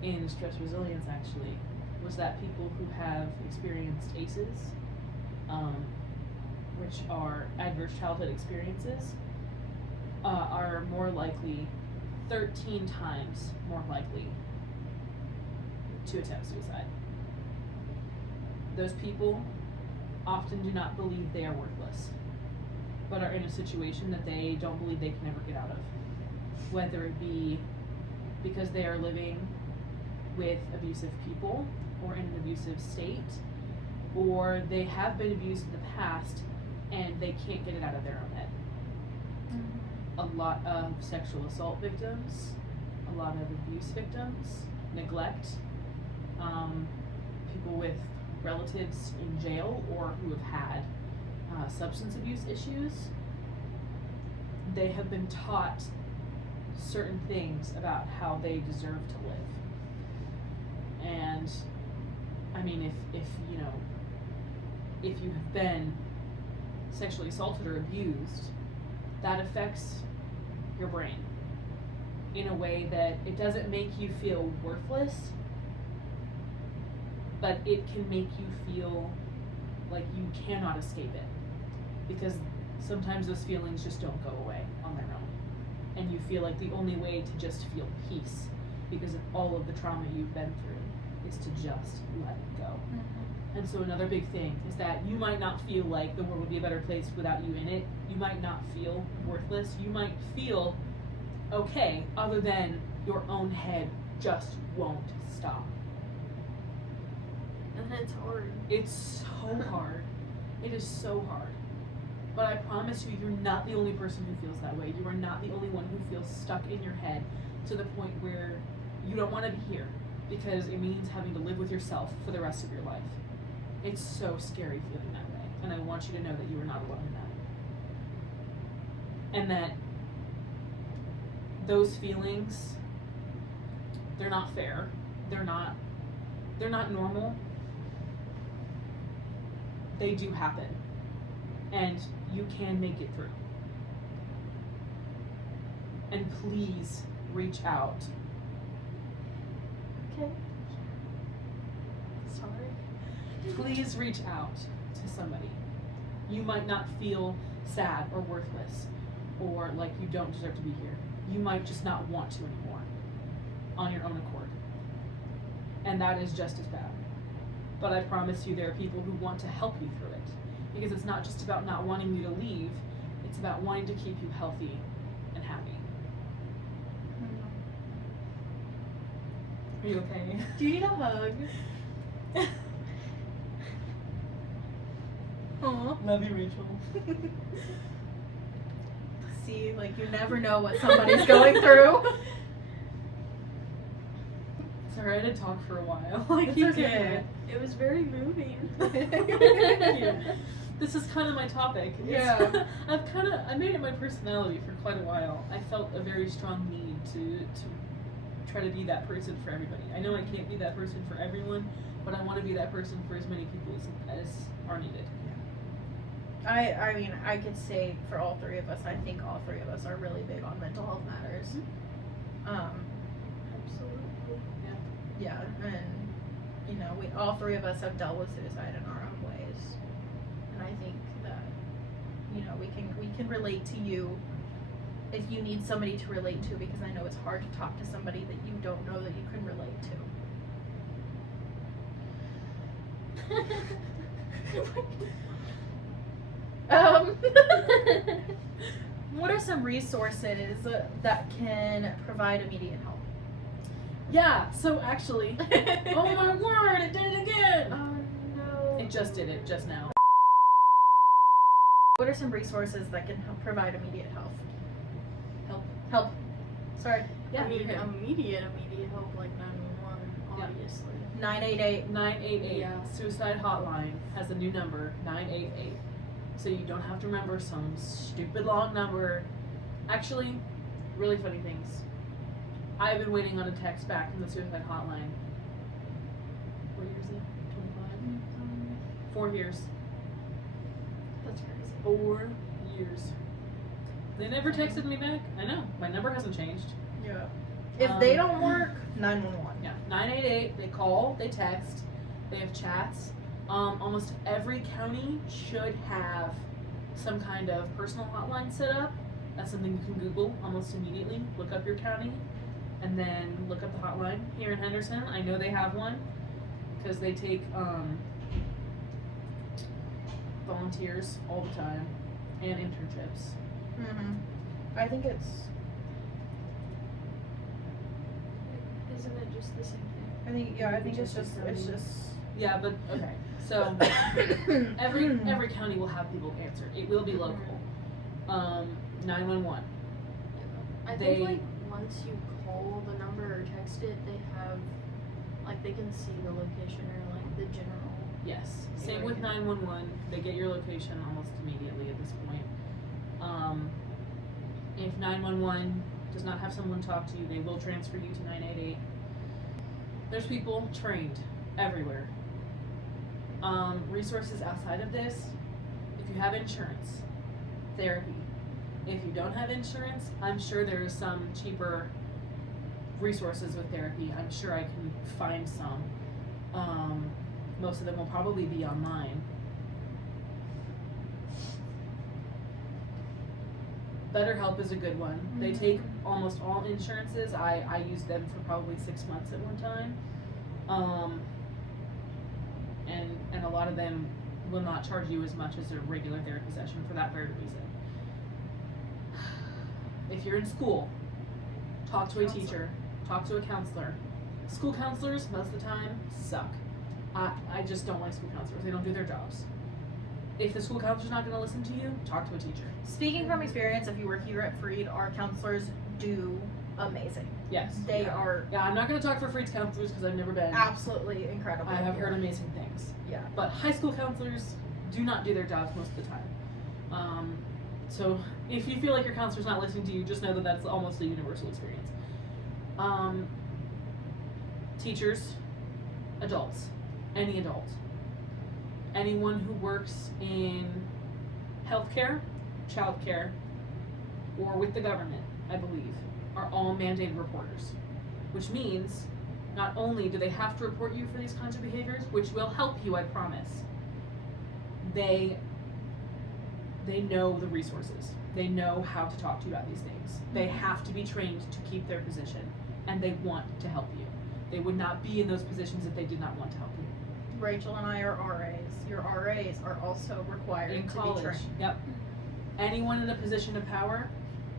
in stress resilience actually was that people who have experienced ACEs, which are adverse childhood experiences, are more likely, 13 times more likely to attempt suicide. Those people often do not believe they are worthless, but are in a situation that they don't believe they can ever get out of. Whether it be because they are living with abusive people or in an abusive state, or they have been abused in the past and they can't get it out of their own head. A lot of sexual assault victims, a lot of abuse victims, neglect, people with relatives in jail or who have had substance abuse issues, they have been taught certain things about how they deserve to live. And I mean, if you have been sexually assaulted or abused, that affects your brain in a way that it doesn't make you feel worthless, but it can make you feel like you cannot escape it, because sometimes those feelings just don't go away on their own, and you feel like the only way to just feel peace because of all of the trauma you've been through is to just let it go. And so another big thing is that you might not feel like the world would be a better place without you in it. You might not feel worthless. You might feel okay, other than your own head just won't stop. And it's hard. It's so hard. It is so hard. But I promise you, you're not the only person who feels that way. You are not the only one who feels stuck in your head to the point where you don't want to be here, because it means having to live with yourself for the rest of your life. It's so scary feeling that way, and I want you to know that you are not alone in that. And that those feelings, they're not fair, they're not normal. They do happen, and you can make it through. And please reach out. Okay. Sorry. Please reach out to somebody. You might not feel sad or worthless or like you don't deserve to be here. You might just not want to anymore on your own accord. And that is just as bad. But I promise you, there are people who want to help you through it. Because it's not just about not wanting you to leave, it's about wanting to keep you healthy and happy. Are you okay? Do you need a hug? Aw. Love you, Rachel. See, like, you never know what somebody's going through. Sorry, I did talk for a while. Like, It's you okay. did. It was very moving. Thank you. This is kind of my topic. Yeah. I made it my personality for quite a while. I felt a very strong need to try to be that person for everybody. I know I can't be that person for everyone, but I want to be that person for as many people as are needed. I mean, I could say for all three of us, I think all three of us are really big on mental health matters. Absolutely. Yeah, and you know, we all three of us have dealt with suicide in our own ways, and I think that, you know, we can relate to you if you need somebody to relate to, because I know it's hard to talk to somebody that you don't know that you can relate to. What are some resources that can provide immediate help? Yeah, so actually, oh my word, it did it again! Oh no. It just did it, just now. What are some resources that can help provide immediate help? Help. Sorry. Yeah, I mean, you're good. immediate help, like 911, Yeah. obviously. 988. 988, Yeah. Suicide Hotline has a new number, 988. So you don't have to remember some stupid long number. Actually, really funny things. I've been waiting on a text back from the Suicide Hotline. What year is it? 25? 4 years. That's crazy. 4 years. They never texted me back. I know. My number hasn't changed. Yeah. If they don't work, 911. Yeah. 988. They call, they text, they have chats. Almost every county should have some kind of personal hotline set up. That's something you can Google almost immediately. Look up your county and then look up the hotline. Here in Henderson, I know they have one because they take volunteers all the time and internships. Mm-hmm. I think it's. Isn't it just the same thing? I think it's just. Yeah, but okay. So every county will have people answer. It will be local. 911. I They- think, like, once you call the number or text it, they have, like, they can see the location or, like, the general. Yes. Same with 911. They get your location almost immediately at this point. If 911 does not have someone talk to you, they will transfer you to 988. There's people trained everywhere. Resources outside of this, if you have insurance, therapy. If you don't have insurance, I'm sure there are some cheaper resources with therapy. I'm sure I can find some. Most of them will probably be online. BetterHelp is a good one. They take almost all insurances. I used them for probably 6 months at one time. And a lot of them will not charge you as much as a regular therapy session for that very reason. If you're in school, talk to a teacher, talk to a counselor. School counselors, most of the time, suck. I just don't like school counselors. They don't do their jobs. If the school counselor's not going to listen to you, talk to a teacher. Speaking from experience, if you work here at Freed, our counselors do amazing. Yes. They are Yeah, I'm not going to talk for Freed's counselors because I've never been. absolutely incredible. I have heard amazing things. Yeah. But high school counselors do not do their jobs most of the time. So if you feel like your counselor's not listening to you, just know that that's almost a universal experience. Teachers, adults, any adult, anyone who works in healthcare, childcare, or with the government, I believe, are all mandated reporters. Which means not only do they have to report you for these kinds of behaviors, which will help you, I promise, they know the resources. They know how to talk to you about these things. They have to be trained to keep their position, and they want to help you. They would not be in those positions if they did not want to help you. Rachel and I are RAs. Your RAs are also required In to be college, trained. yep. Anyone in a position of power,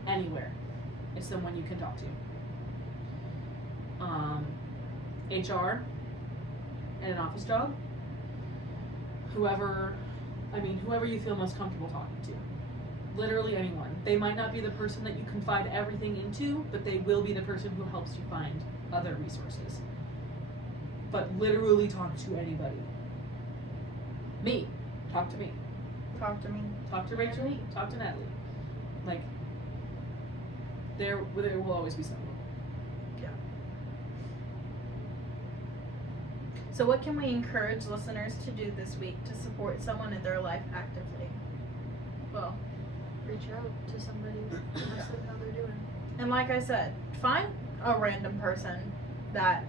anywhere, is someone you can talk to. HR, in an office job, whoever you feel most comfortable talking to. Literally anyone. They might not be the person that you confide everything into, but they will be the person who helps you find other resources. But literally talk to anybody. Me. Talk to me. Talk to me. Talk to Rachel. Natalie. Talk to Natalie. Like, there will always be someone. So what can we encourage listeners to do this week to support someone in their life actively? Well, Reach out to somebody, ask them how they're doing. and like I said, find a random person that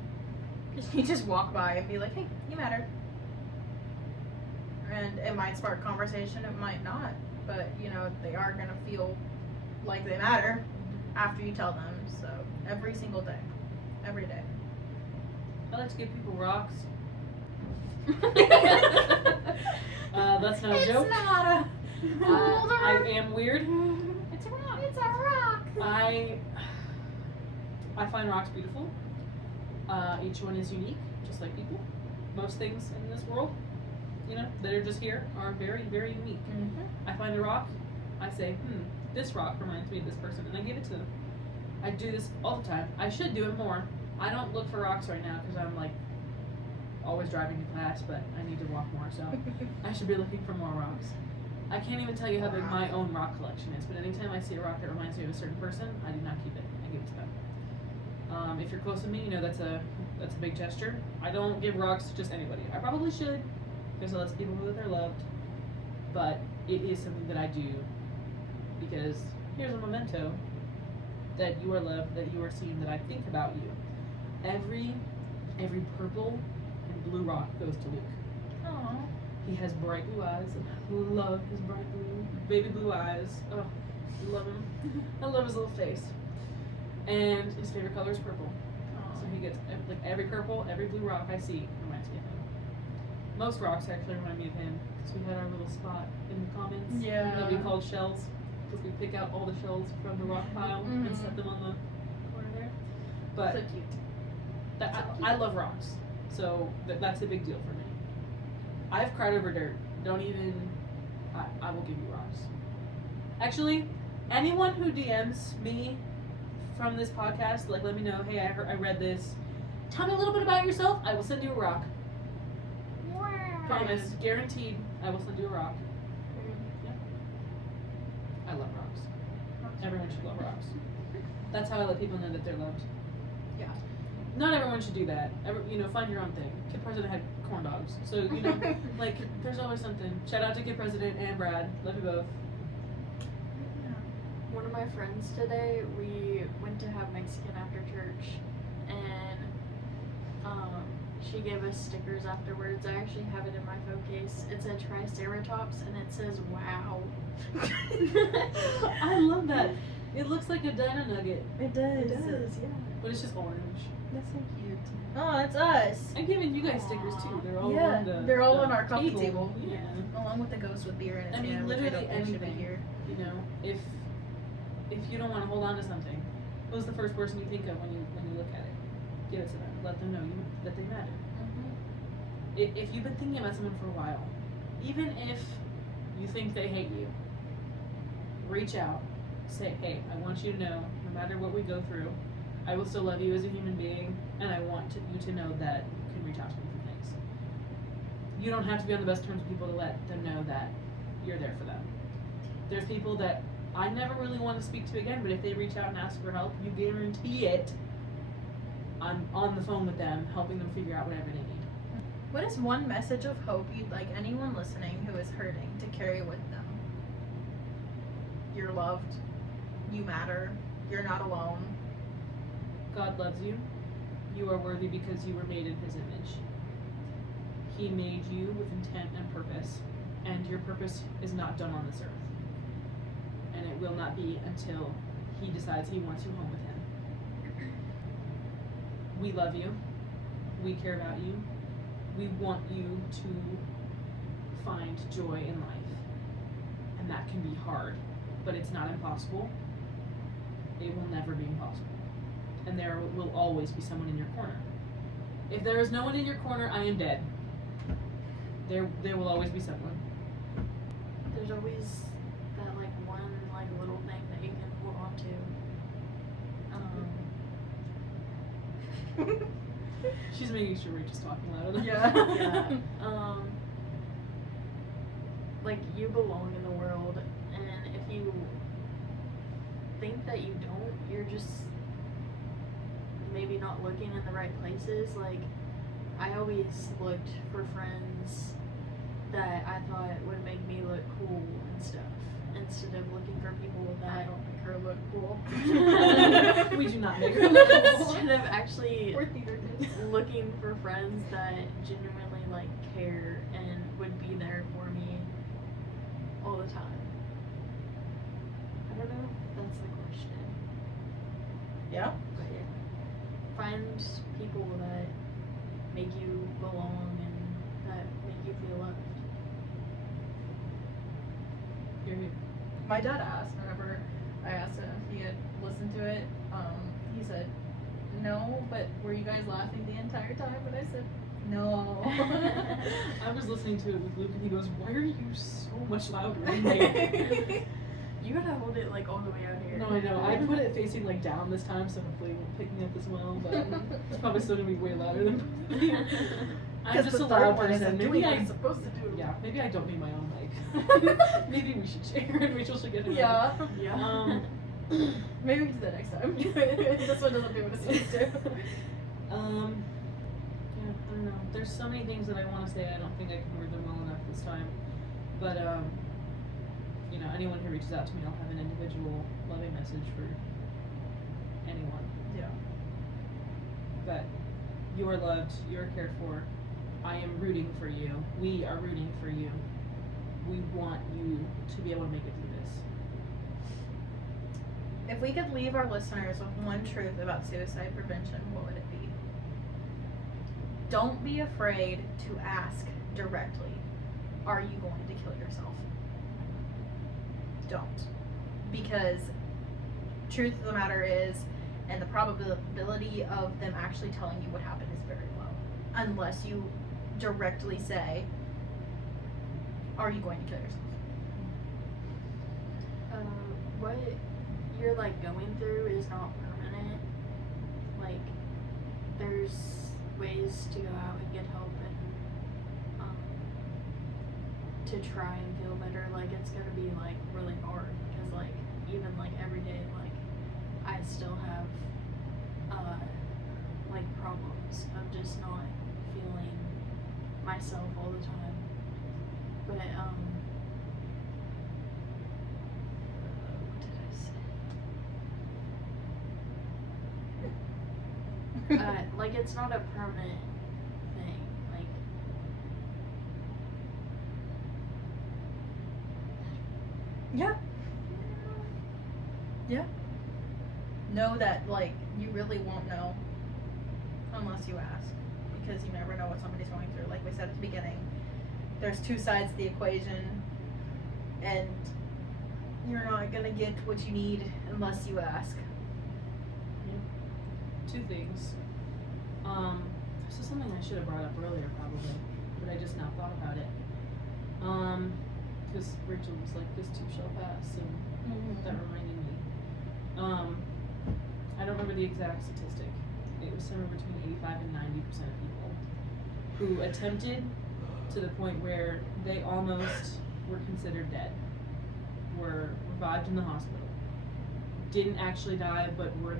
You just walk by and be like, hey, you matter. And it might spark conversation, it might not. But, you know, they are going to feel like they matter after you tell them. So, every single day. Every day. I like to give people rocks. That's not a joke. It's not a I am weird. It's a rock. It's a rock. I find rocks beautiful. Each one is unique, just like people. Most things in this world, you know, that are just here are very, very unique. Mm-hmm. I find a rock, I say, this rock reminds me of this person, and I give it to them. I do this all the time. I should do it more. I don't look for rocks right now because I'm like always driving to class, but I need to walk more, so I should be looking for more rocks. I can't even tell you how big my own rock collection is, but anytime I see a rock that reminds me of a certain person, I do not keep it. I give it to them. If you're close to me, you know that's a big gesture. I don't give rocks to just anybody. I probably should, because it lets people know that they're loved. But it is something that I do because here's a memento that you are loved, that you are seen, that I think about you. Every purple and blue rock goes to Luke. Aww. He has bright blue eyes, and I love his bright blue, baby blue eyes. Oh, I love him. I love his little face. And his favorite color is purple. So he gets, like, every purple, every blue rock I see reminds me of him. Most rocks actually remind me of him, because we had our little spot in the commons that we called shells, because we pick out all the shells from the rock pile and set them on the corner there. But So cute. I love rocks, so that's a big deal for me. I've cried over dirt. Don't even. I will give you rocks. Actually, anyone who DMs me from this podcast, like, let me know, hey, I read this. Tell me a little bit about yourself. I will send you a rock. Wow. Promise, guaranteed. I will send you a rock. Yeah. I love rocks. Everyone should love rocks. That's how I let people know that they're loved. Yeah. Not everyone should do that. Find your own thing. Kid President had corn dogs, so like, there's always something. Shout out to Kid President and Brad. Love you both. One of my friends today, we went to have Mexican after church, and she gave us stickers afterwards. I actually have it in my phone case. It's a Triceratops, and it says "Wow." I love that. It looks like a dino nugget. It does. Yeah. But it's just orange. That's so cute. Oh, it's us. I'm giving you guys stickers too. They're all Yeah, on the they're all the on our coffee table. Yeah. Along with the ghost with beer in his I mean, hand, which I literally don't think should be anything. here. If you don't want to hold on to something, who's the first person you think of when you look at it? Give it to them. Let them know that they matter. If you've been thinking about someone for a while, even if you think they hate you, reach out. Say, hey, I want you to know, no matter what we go through, I will still love you as a human being, and I want you to know that you can reach out to me for things. You don't have to be on the best terms with people to let them know that you're there for them. There's people that I never really want to speak to again, but if they reach out and ask for help, you guarantee it. I'm on the phone with them, helping them figure out whatever they need. What is one message of hope you'd like anyone listening who is hurting to carry with them? You're loved. You matter. You're not alone. God loves you. You are worthy because you were made in His image. He made you with intent and purpose, and your purpose is not done on this earth. And it will not be until He decides He wants you home with Him. We love you. We care about you. We want you to find joy in life. And that can be hard, but it's not impossible. It will never be impossible. And there will always be someone in your corner. If there is no one in your corner, I am dead. There will always be someone. There's always that one little thing that you can hold on to. She's making sure we're just talking loud. Yeah. You belong in the world, and if you think that you don't, you're just maybe not looking in the right places. I always looked for friends that I thought would make me look cool and stuff, instead of looking for people that I don't make her look cool. We do not make her look cool. Instead of actually We're theater kids. looking for friends that genuinely like care and would be there for me all the time. I don't know if that's the question. Yeah. But yeah. Find people that make you belong and that make you feel loved. My dad asked whenever I asked him if he had listened to it. He said no, but were you guys laughing the entire time? And I said no. I was listening to it with Luke, and he goes, "Why are you so much louder?" I'm like, You gotta hold it like all the way out here. no, I know. I put it facing like down this time, so hopefully it won't pick me up as well. But it's probably still gonna be way louder than both of you. I'm just a loud person. Maybe I'm supposed to do. Yeah, maybe I don't need my own mic. Maybe we should share, and Rachel should get it. Yeah. Yeah. Maybe we can do that next time. This one doesn't do what it's supposed to. Yeah, I don't know. There's so many things that I want to say. I don't think I can word them well enough this time. But you know, anyone who reaches out to me, I'll have an individual loving message for anyone. Yeah. But you are loved. You are cared for. I am rooting for you. We are rooting for you. We want you to be able to make it through this. If we could leave our listeners with one truth about suicide prevention, what would it be? Don't be afraid to ask directly, are you going to kill yourself? Don't. Because truth of the matter is, and the probability of them actually telling you what happened is very low. Unless you directly say, are you going to kill yourself? What you're like going through is not permanent. Like, there's ways to go out and get help and to try and feel better. Like, it's gonna be like really hard because like even like every day, like I still have like problems of just not feeling myself all the time. But what did I say? Like, it's not a permanent thing. Like, Yeah. Yeah. Know that, like, you really won't know unless you ask. Because you never know what somebody's going through. Like we said at the beginning, there's two sides to the equation, and you're not gonna get what you need unless you ask. Two things. This is something I should have brought up earlier probably, but I just now thought about it. Because Rachel was like, this too shall pass, and that reminded me. I don't remember the exact statistic. It was somewhere between 85 and 90% of people who attempted to the point where they almost were considered dead, were revived in the hospital, didn't actually die, but were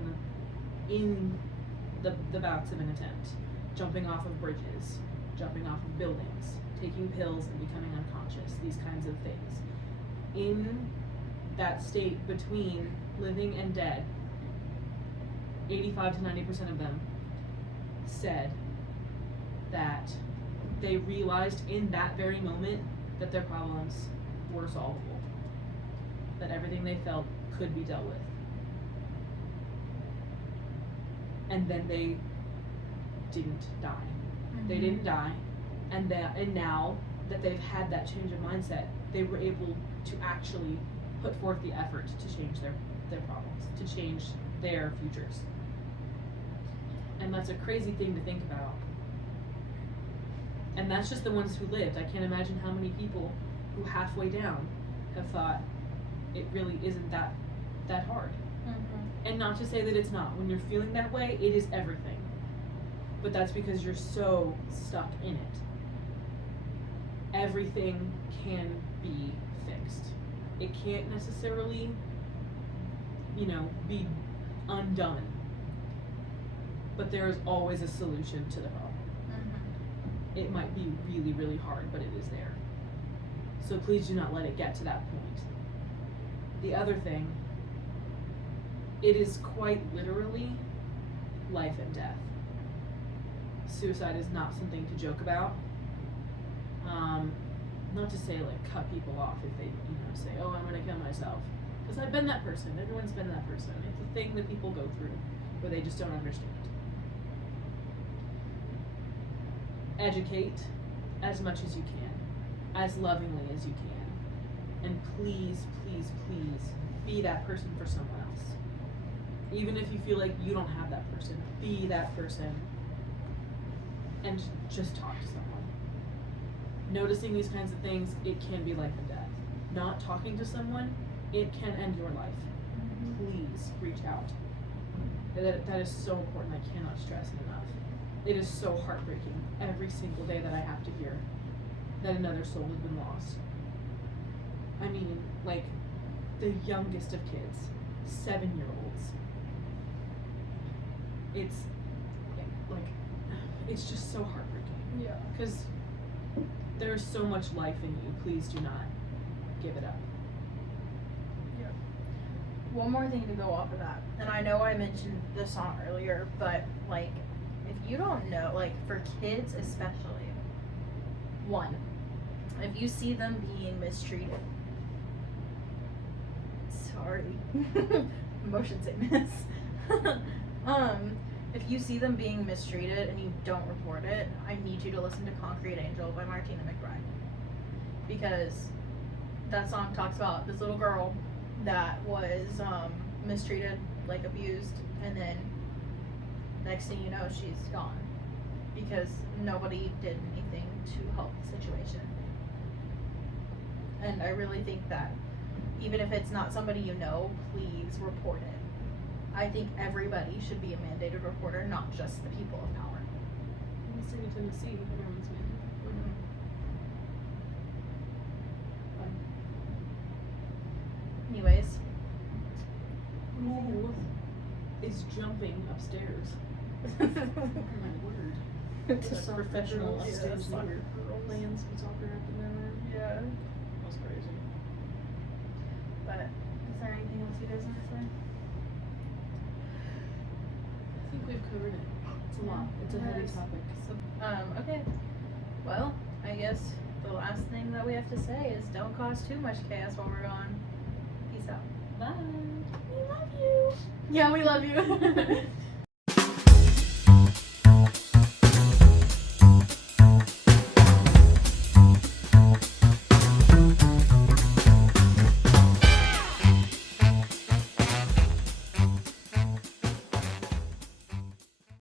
in the bouts of an attempt, jumping off of bridges, jumping off of buildings, taking pills and becoming unconscious, these kinds of things. In that state between living and dead, 85 to 90% of them said that they realized in that very moment that their problems were solvable, that everything they felt could be dealt with. And then they didn't die. They didn't die, and now that they've had that change of mindset, they were able to actually put forth the effort to change their problems, to change their futures. And that's a crazy thing to think about. And that's just the ones who lived. I can't imagine how many people who halfway down have thought it really isn't that hard. And not to say that it's not. When you're feeling that way, it is everything. But that's because you're so stuck in it. Everything can be fixed. It can't necessarily, be undone. But there is always a solution to the problem. It might be really, really hard, but it is there. So please do not let it get to that point. The other thing, it is quite literally life and death. suicide is not something to joke about. Not to say like cut people off if they, say, oh, I'm gonna kill myself. Because I've been that person. Everyone's been that person. It's a thing that people go through where they just don't understand. Educate as much as you can, as lovingly as you can. And please, please, please be that person for someone else. Even if you feel like you don't have that person, be that person and just talk to someone. Noticing these kinds of things, it can be life and death. Not talking to someone, it can end your life. Please reach out. That is so important. I cannot stress it enough. It is so heartbreaking every single day that I have to hear that another soul has been lost. I mean, like, the youngest of kids, 7-year-olds. It's, like, it's just so heartbreaking. Yeah. Because there's so much life in you. Please do not give it up. Yeah. One more thing to go off of that, and I know I mentioned this song earlier, but, like, if you don't know, like, for kids especially, one, if you see them being mistreated, sorry, motion sickness. If you see them being mistreated and you don't report it, I need you to listen to Concrete Angel by Martina McBride. Because that song talks about this little girl that was mistreated, like abused, and then next thing you know, she's gone. Because nobody did anything to help the situation. And I really think that even if it's not somebody you know, please report it. I think everybody should be a mandated reporter, not just the people of power. In the state of Tennessee, everyone's mandated. Anyways. Who is jumping upstairs? Oh my word. It's It's a professional upstairs singer. Playing some soccer at the moment. Yeah. That's crazy. But is there anything else you guys want to say? I think we've covered it. It's a lot. It's a heavy Yes. topic. So, okay. Well, I guess the last thing that we have to say is don't cause too much chaos while we're gone. Peace out. Bye. We love you. Yeah, we love you.